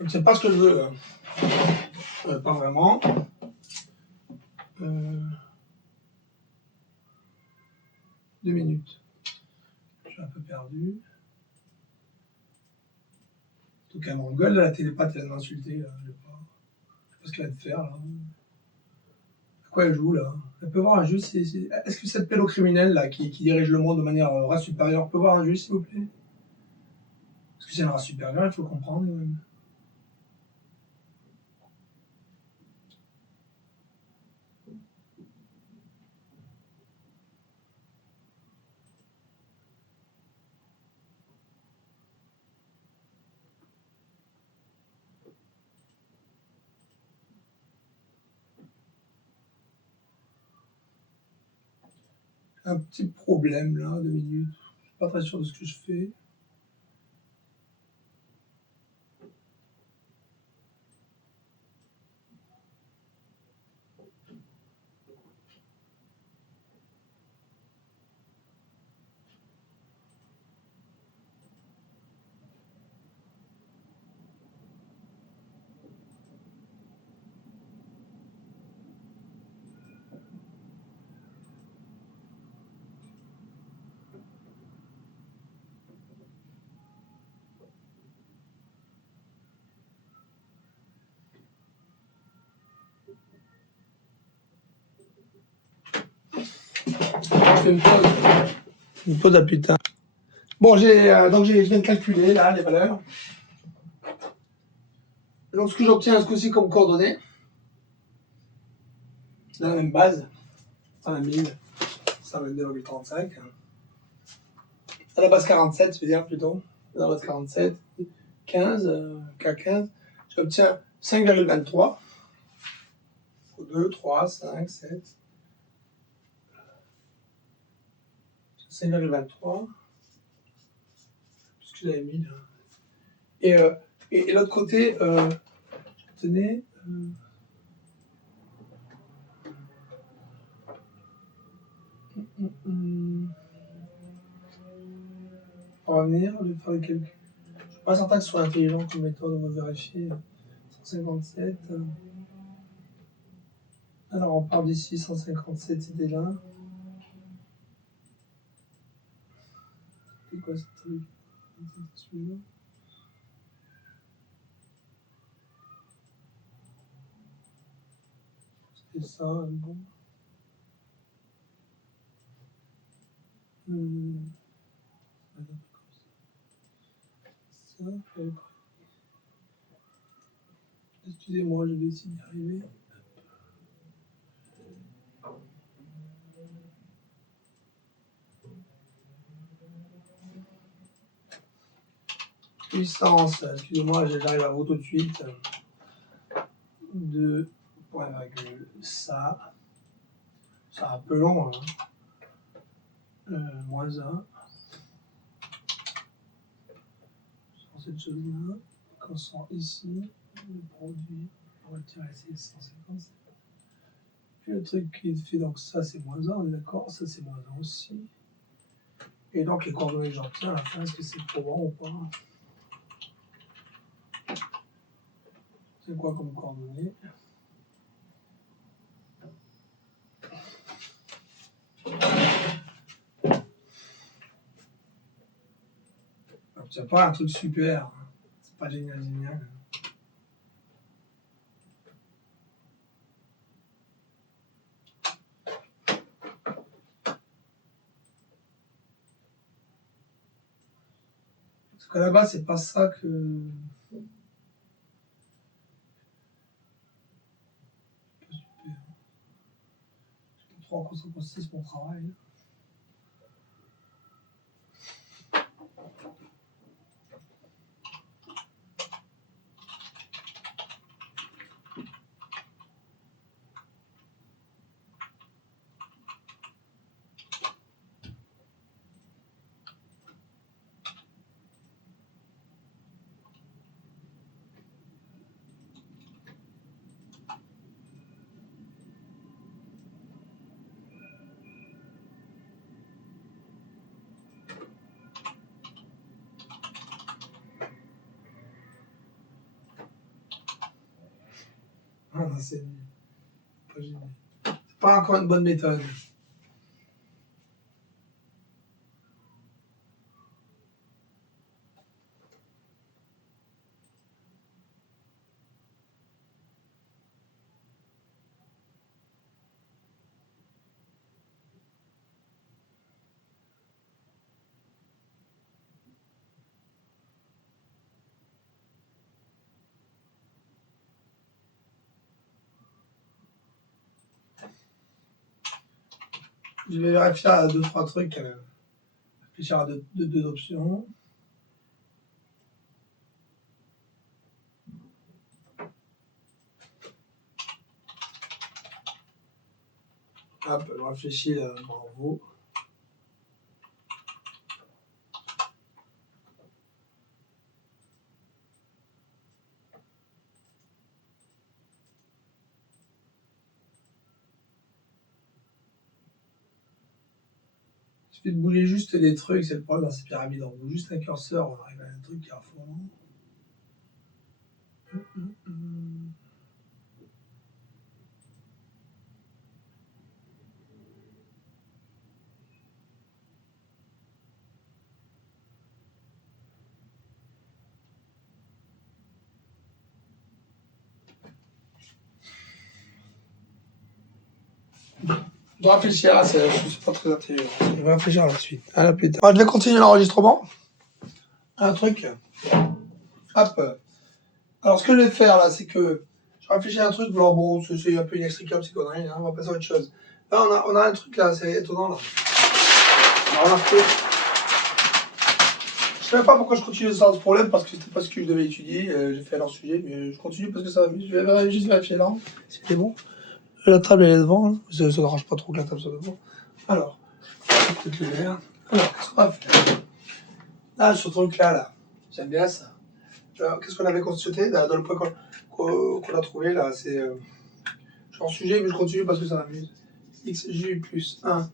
Donc c'est pas ce que je veux. Pas vraiment. 2 minutes. Je suis un peu perdu. En tout cas, mon gueule, la télépathe, elle vient de m'insulter. Je sais pas ce qu'elle va te faire, là. À quoi elle joue, là? Elle peut voir un juge. Est-ce que cette pédocriminelle, là, qui dirige le monde de manière race supérieure, peut voir un juge, s'il vous plaît? Parce que c'est une race supérieure, il faut le comprendre, même. Un petit problème, là, 2 minutes. Je suis pas très sûr de ce que je fais. Je fais une pause à putain. Bon, donc je viens de calculer, là, les valeurs. Donc, ce que j'obtiens ce coup-ci comme coordonnées, c'est la même base, 120 000, 122,35. À la base 47, je veux dire plutôt. À la base 47, 15, K15, j'obtiens 5,23. 2, 3, 5, 7. 5,23. Ce que j'avais mis là. Et l'autre côté, tenez. On va venir de faire les calculs. Je ne suis pas certain que ce soit intelligent comme méthode, on va vérifier. 157. Alors on part d'ici, 157, c'était là. C'est quoi ce truc? C'était ça, bon. Ça, excusez-moi, je vais essayer d'y arriver. Puissance, excusez-moi, j'arrive à vous tout de suite. 2, point virgule, ça. C'est un peu long, hein. Moins 1. Sur cette chose-là, quand on sort ici, le produit, on va tirer ici 157. Et le truc qui fait, donc ça c'est moins 1, on est d'accord, ça c'est moins 1 aussi. Et donc les coordonnées que j'obtiens à la fin, est-ce que c'est probant ou pas? C'est quoi comme coordonnées? C'est pas un truc super, c'est pas génial, génial. Parce qu'à la base, c'est pas ça que. C'est pas super. Je peux trop en conséquence mon travail. Ah, non, c'est nul. Pas génial. C'est pas encore une bonne méthode. Je vais vérifier à 2-3 trucs quand même. Réfléchir à deux options. Hop, je réfléchis là, bravo. Il suffit de bouger juste des trucs, c'est le problème dans ces pyramides. On bouge juste un curseur, on arrive à un truc qui est à fond. Je dois réfléchir là, je suis pas très intelligent. Je vais réfléchir à la suite. À la plus tard. Je vais continuer l'enregistrement. Un truc. Hop. Alors, ce que je vais faire là, c'est que je réfléchis à un truc. Alors, bon, c'est un peu inextricable ces conneries. Hein, on va passer à autre chose. Là, on a un truc là, c'est étonnant là. Alors, remarquez. Je ne savais pas pourquoi je continue sans ce problème parce que c'était pas ce que je devais étudier. J'ai fait leur sujet, mais je continue parce que ça va mieux. Je vais juste vérifier là. Si c'est bon. La table elle est devant. Hein. Ça ne dérange pas trop que la table soit devant. Alors, peut-être le verre. Alors, qu'est-ce qu'on va faire? Là, ce truc-là, j'aime bien ça. Qu'est-ce qu'on avait constaté dans le point qu'on a trouvé là? C'est. Je suis en sujet, mais je continue parce que ça m'amuse. XJ plus 1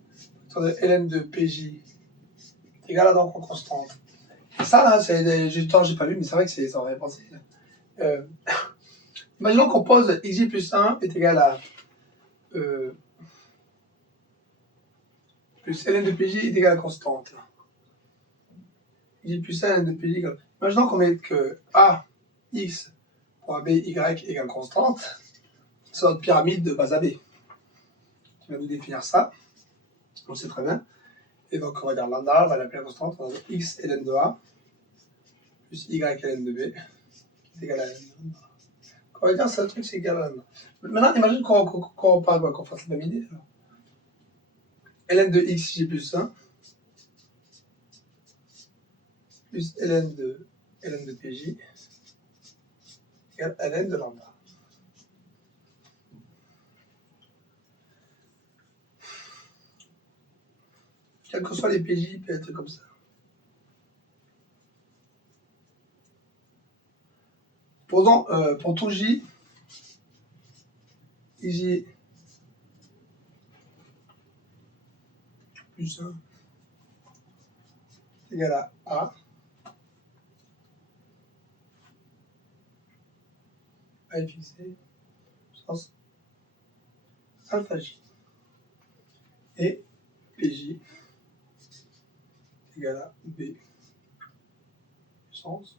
de ln de PJ égale à donc en constante. Et ça, là, j'ai pas vu, mais c'est vrai que ça aurait pensé. Imaginons qu'on pose xj plus 1 est égal à plus ln de PJ est égal à constante. xj plus 1 ln de PJ égale. Imaginons qu'on mette que A, X pour AB, Y égale constante. C'est notre pyramide de base AB qui va nous définir ça. On le sait très bien. Et donc, on va dire lambda, on va l'appeler la constante. On va dire x ln de A plus y ln de B qui est égal à ln de lambda. On va dire ça, le truc, c'est égal à lambda. Maintenant, imagine qu'on fasse la même idée. Ln de x, j plus 1 plus ln de pj égale à ln de lambda. Quels que soient les pj, il peut être comme ça. Posons pour tout j, ij plus 1 égale à A. A est fixé, puissance alpha j. Et pj égale à B, puissance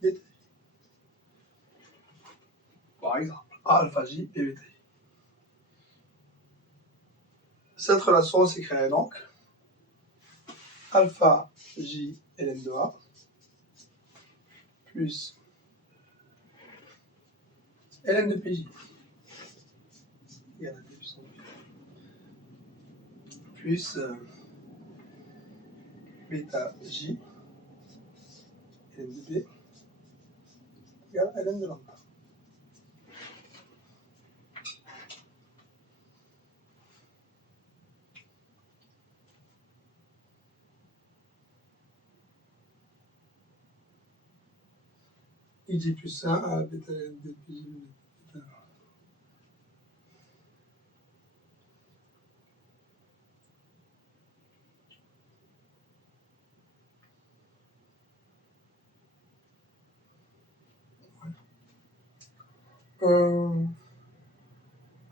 bêta j. Par exemple, A alpha j et bêta j. Cette relation s'écrirait donc alpha j ln de A plus ln de pj égale à d puissance plus bêta j ln de b égale à ln de lambda. ij plus 1 à bêta ln de pj bêta.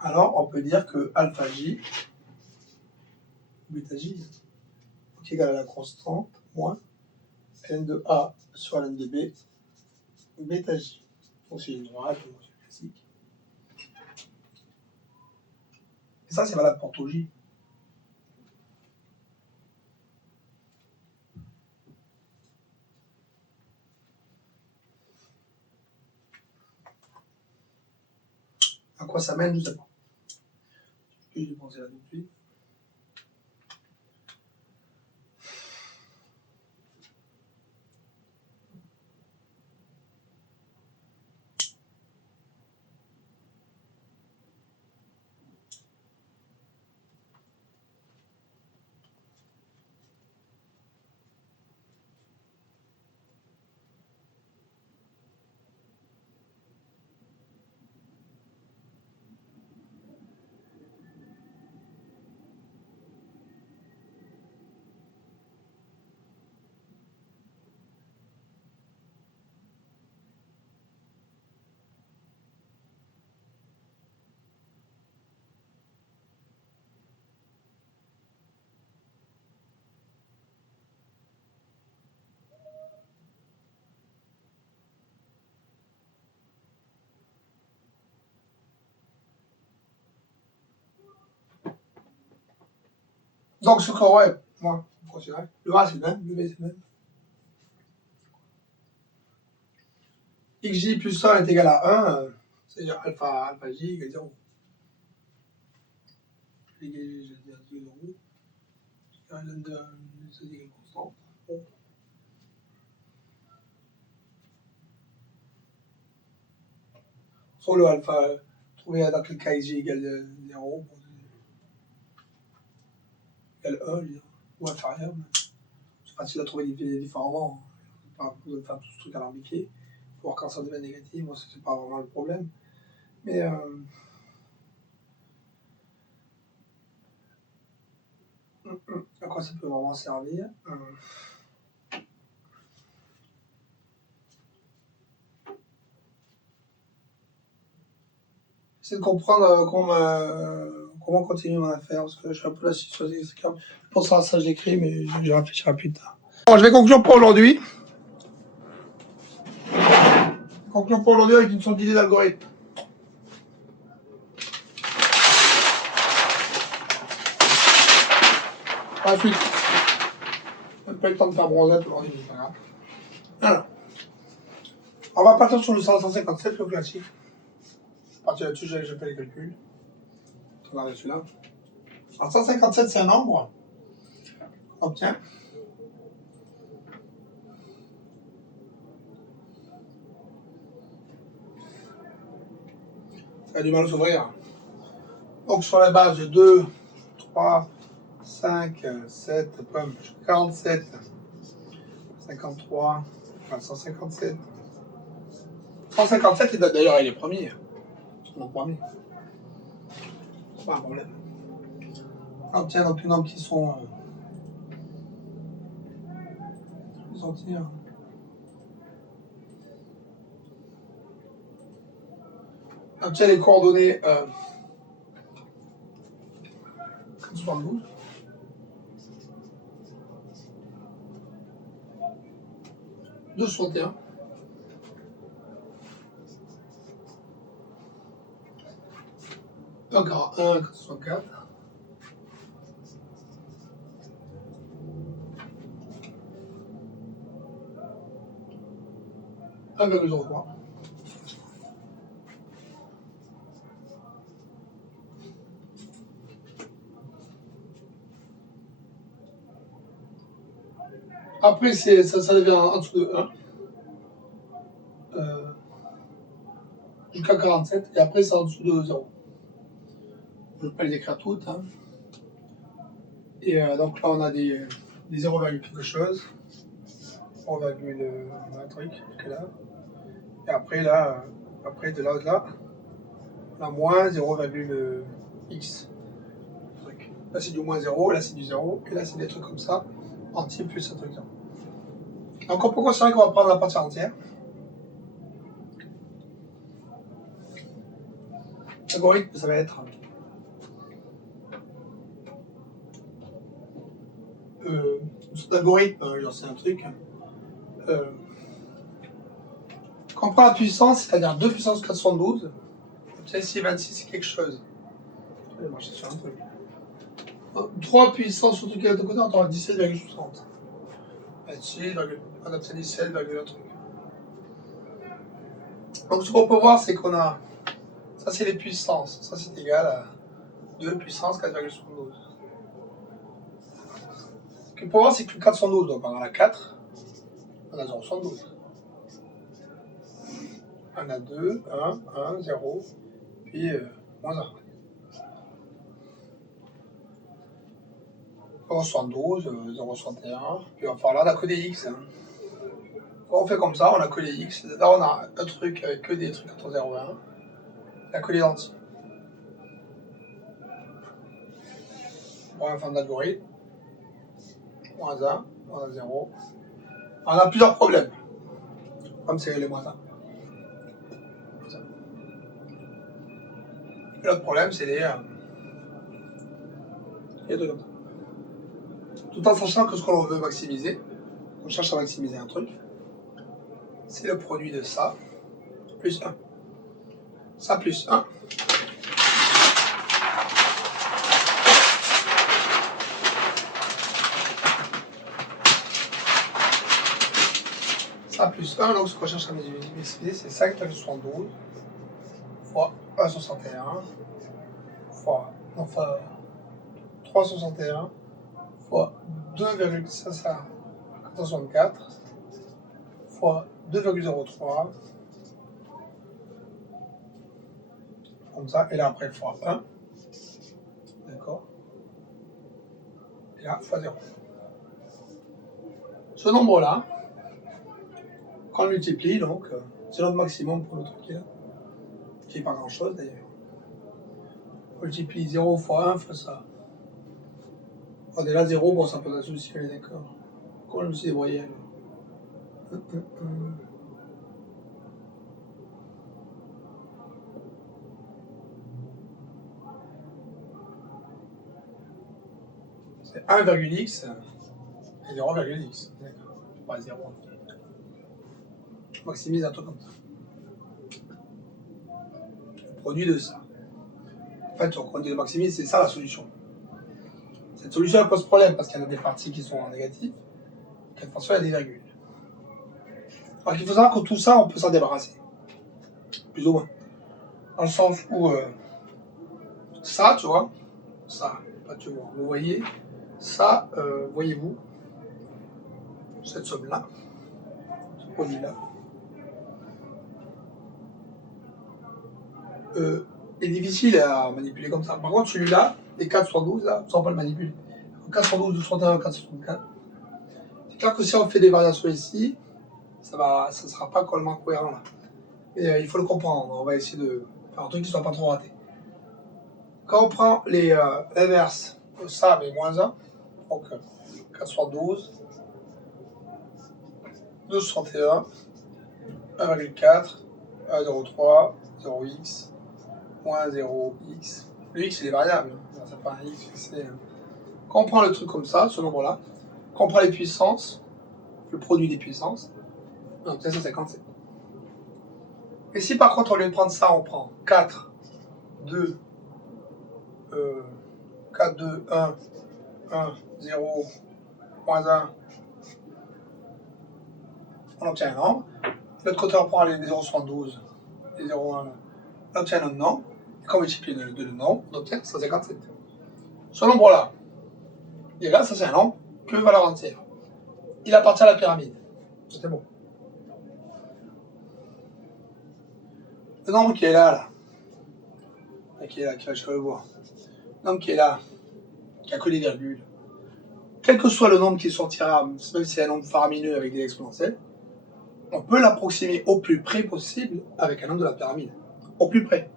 Alors, on peut dire que alpha J, bêta J, est égal à la constante moins n de A sur n de B, bêta J. Donc c'est une droite, c'est classique. Et ça, c'est valable pour tout J. À quoi ça mène, je ne sais pas. Je vais penser là tout de suite. Donc, ce que, ouais, moi, je considère, le A c'est le même, le B c'est le même. Xj plus 1 est égal à 1, c'est-à-dire alpha j égale 0. Je vais dire 0. Ln de c'est égal constante. Bon. Sur le alpha, trouver dans quel cas xj égale 0, égale 1, ou inférieur. C'est facile à trouver différemment. Pas besoin de faire tout ce truc alambiqué. Pour voir quand ça devient négatif, moi, c'est pas vraiment le problème. Mais à quoi ça peut vraiment servir C'est de comprendre comment continuer mon affaire, parce que je suis un peu là sur les escampes. Pour ça, je l'écris, mais je réfléchirai plus tard. Bon, je vais conclure pour aujourd'hui. Conclure pour aujourd'hui avec une sorte d'idée d'algorithme. Ensuite, je n'ai pas eu le temps de faire bronzette aujourd'hui, mais c'est pas grave. Alors, on va partir sur le 157, le classique. À partir là-dessus, j'ai fait les calculs. On va celui-là. Alors, 157, c'est un nombre. On obtient. Ça a du mal à s'ouvrir. Donc, sur la base de 2, 3, 5, 7, 47, 53, 157. 157, d'ailleurs, il est premier. On premier. C'est pas un problème. On obtient donc les nombres qui sont entiers. On obtient les coordonnées 72. De 61. Encore 1, 64. Un 1,03. Après, ça devient en dessous de 1. Jusqu'à 47. Et après, c'est en dessous de 0. Je ne vais pas les écrire toutes. Hein. Et donc là, on a des 0, quelque chose. 0, un truc, jusqu'à là. Et après, là, de là à là, on a moins 0,x. Là, c'est du moins 0, là, c'est du 0. Et là, c'est des trucs comme ça. Entier plus un truc là. Donc, on peut considérer qu'on va prendre la partie entière. L'algorithme, ça va être l'algorithme, j'en sais un truc. Quand on prend la puissance, c'est-à-dire 2 puissance 412, comme ça ici 26 c'est quelque chose. Je vais marcher sur un truc. 3 puissance sur tout de côté, on aura 17,60. 26, on obtient 17, un truc. Donc ce qu'on peut voir, c'est qu'on a, ça c'est les puissances, ça c'est égal à 2 puissance 4,72. Ce qu'on peut voir, c'est que le 412, donc on a 4, on a 0,72. On a 2, 1, 0, puis moins 1. 0,72, 0,61, puis enfin là on a que des x. Hein. Quand on fait comme ça, on a que les x. Là on a un truc avec que des trucs entre 0 et 1. Il n'y a que les entiers. Bon, fin d'algorithme. Moins 1, moins 0. On a plusieurs problèmes. Comme c'est les moins 1. Et l'autre problème, c'est les trucs comme ça. Tout en sachant que ce qu'on veut maximiser, on cherche à maximiser un truc, c'est le produit de ça plus 1. Ça plus 1. Ça plus 1, donc ce qu'on cherche à maximiser, c'est 5,72 fois 1,61 fois 3,61 fois 2,564 fois 2,03 comme ça, et là après fois 1, d'accord, et là fois 0. Ce nombre-là, quand on multiplie, donc, c'est notre maximum pour le truc qui est là, qui n'est pas grand-chose d'ailleurs. On multiplie 0 fois 1 fois ça. On est là 0, bon ça pose un souci, on est d'accord. Comment je me suis débrouillé là. C'est 1,x et 0,x. D'accord. Pas 0. Je maximise un truc comme ça. Le produit de ça. En fait, quand on dit le maximise, c'est ça la solution. Cette solution elle pose problème parce qu'il y a des parties qui sont en négatif. Cette fois, il y a des virgules. Alors il faut savoir que tout ça, on peut s'en débarrasser. Plus ou moins. Dans le sens où ça, tu vois, ça, pas tu vois, vous voyez, ça, voyez-vous, cette somme-là, ce produit-là, est difficile à manipuler comme ça. Par contre, celui-là, les 412, là, on ne peut pas le manipuler. 412, 231, 464. C'est clair que si on fait des variations ici, ça ne sera pas complètement cohérent là. Mais il faut le comprendre. On va essayer de faire un truc qui ne soit pas trop raté. Quand on prend l'inverse de ça, mais moins 1, donc 412, 261, 1,4, 1,03, 0x, moins 0x. Le x, il est variable. C'est pas un x, c'est... Quand on prend le truc comme ça, ce nombre-là, quand on prend les puissances, le produit des puissances, donc c'est 157. Et si par contre, au lieu de prendre ça, on prend 4, 2, 4, 2, 1, 1, 0, moins 1, on obtient un nombre. De l'autre côté, on prend les 0,72, les 0,1, on obtient un autre nombre. Et quand on multiplie le nombre, on obtient 157. Ce nombre-là, et là, ça c'est un nombre que valeur entière. Il appartient à la pyramide. C'est bon. Le nombre qui est là, qui est là, qui va, je vais le voir. Le nombre qui est là, qui a que des virgules, quel que soit le nombre qui sortira, même si c'est un nombre faramineux avec des exponentielles, on peut l'approximer au plus près possible avec un nombre de la pyramide. Au plus près.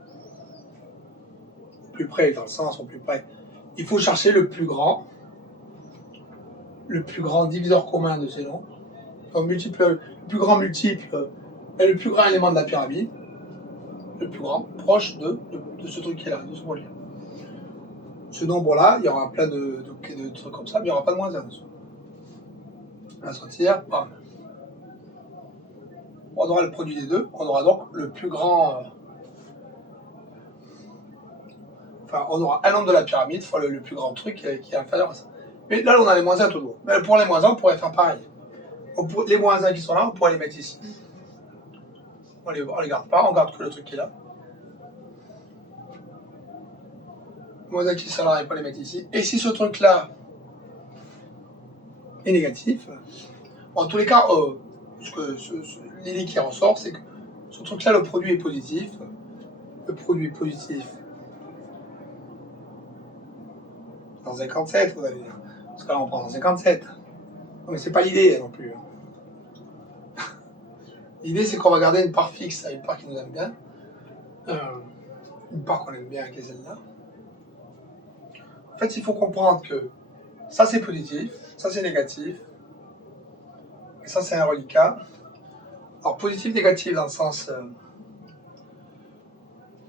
Au plus près, dans le sens au plus près. Il faut chercher le plus grand diviseur commun de ces nombres. Donc le plus grand multiple est le plus grand élément de la pyramide. le plus grand, proche de ce truc qui est là, de ce point-là. Ce nombre-là, il y aura plein de trucs comme ça, mais il n'y aura pas de moins 1 dessous. On va sortir, bam. On aura le produit des deux, on aura donc le plus grand. Enfin, on aura un nombre de la pyramide fois le plus grand truc qui est inférieur à ça. Mais là, on a les moins 1 tout le monde. Mais pour les moins 1, on pourrait faire pareil. Les moins 1 qui sont là, on pourrait les mettre ici. On les garde pas, on garde que le truc qui est là. Les moins 1 qui sont là, on peut les mettre ici. Et si ce truc-là est négatif, en tous les cas, l'idée qui ressort, c'est que ce truc-là, le produit est positif. Le produit positif dans 57, vous allez dire. Parce que là, on prend dans 57. Non, mais c'est pas l'idée non plus. L'idée, c'est qu'on va garder une part fixe, une part qui nous aime bien. Une part qu'on aime bien, qui est celle-là. En fait, il faut comprendre que ça, c'est positif, ça, c'est négatif. Et ça, c'est un reliquat. Alors, positif, négatif, dans le sens...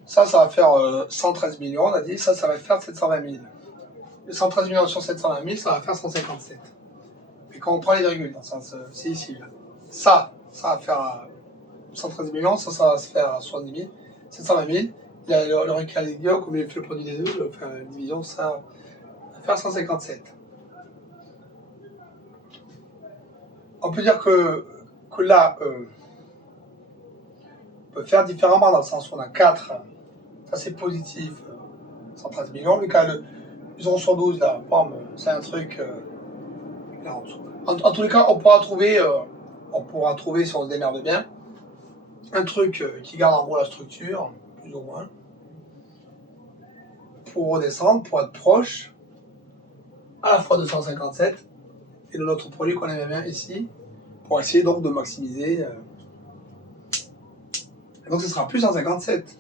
ça va faire 113 millions, on a dit. Ça va faire 720 000. Les 113 millions sur 720 000, ça va faire 157. Et quand on prend les virgules, dans le sens, c'est ici, là. Ça va faire 113 millions, ça va se faire 70 000, 720 000. Il y a le reliquat, comme il fait le produit des deux, faire une division, ça va faire 157. On peut dire que là, on peut faire différemment, dans le sens où on a 4, ça c'est positif, 113 millions. Le cas, ils auront 112 là, c'est un truc là en dessous. En tous les cas, on pourra trouver, si on se démerde bien, un truc qui garde en gros la structure, plus ou moins, pour redescendre, pour être proche, à la fois de 157 et de notre produit qu'on aimait bien ici, pour essayer donc de maximiser. Et donc ce sera plus 157.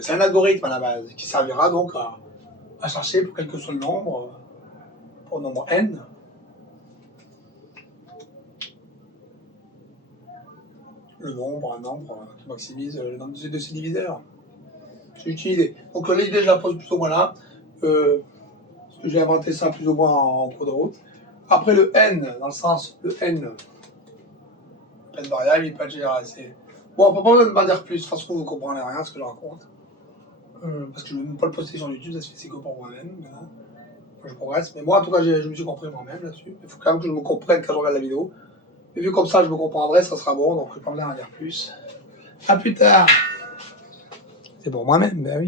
C'est un algorithme à la base qui servira donc à chercher pour quel que soit le nombre, pour le nombre n. Un nombre qui maximise le nombre de ses diviseurs. C'est l'idée. Donc l'idée, je la pose plus ou moins là. Parce que j'ai inventé ça plus ou moins en cours de route. Après le n, dans le sens, le n variable, il peut être généralisé. Bon, on peut pas m'en dire plus, de toute façon, vous ne comprenez rien à ce que je raconte. Parce que je ne vais même pas le poster sur YouTube, ça se fait c'est que pour moi-même. Maintenant. Je progresse. Mais moi, en tout cas, je me suis compris moi-même là-dessus. Il faut quand même que je me comprenne quand je regarde la vidéo. Et vu comme ça, je me comprendrai, ça sera bon, donc je ne vais pas me dire plus. À plus tard. C'est pour moi-même, ben oui.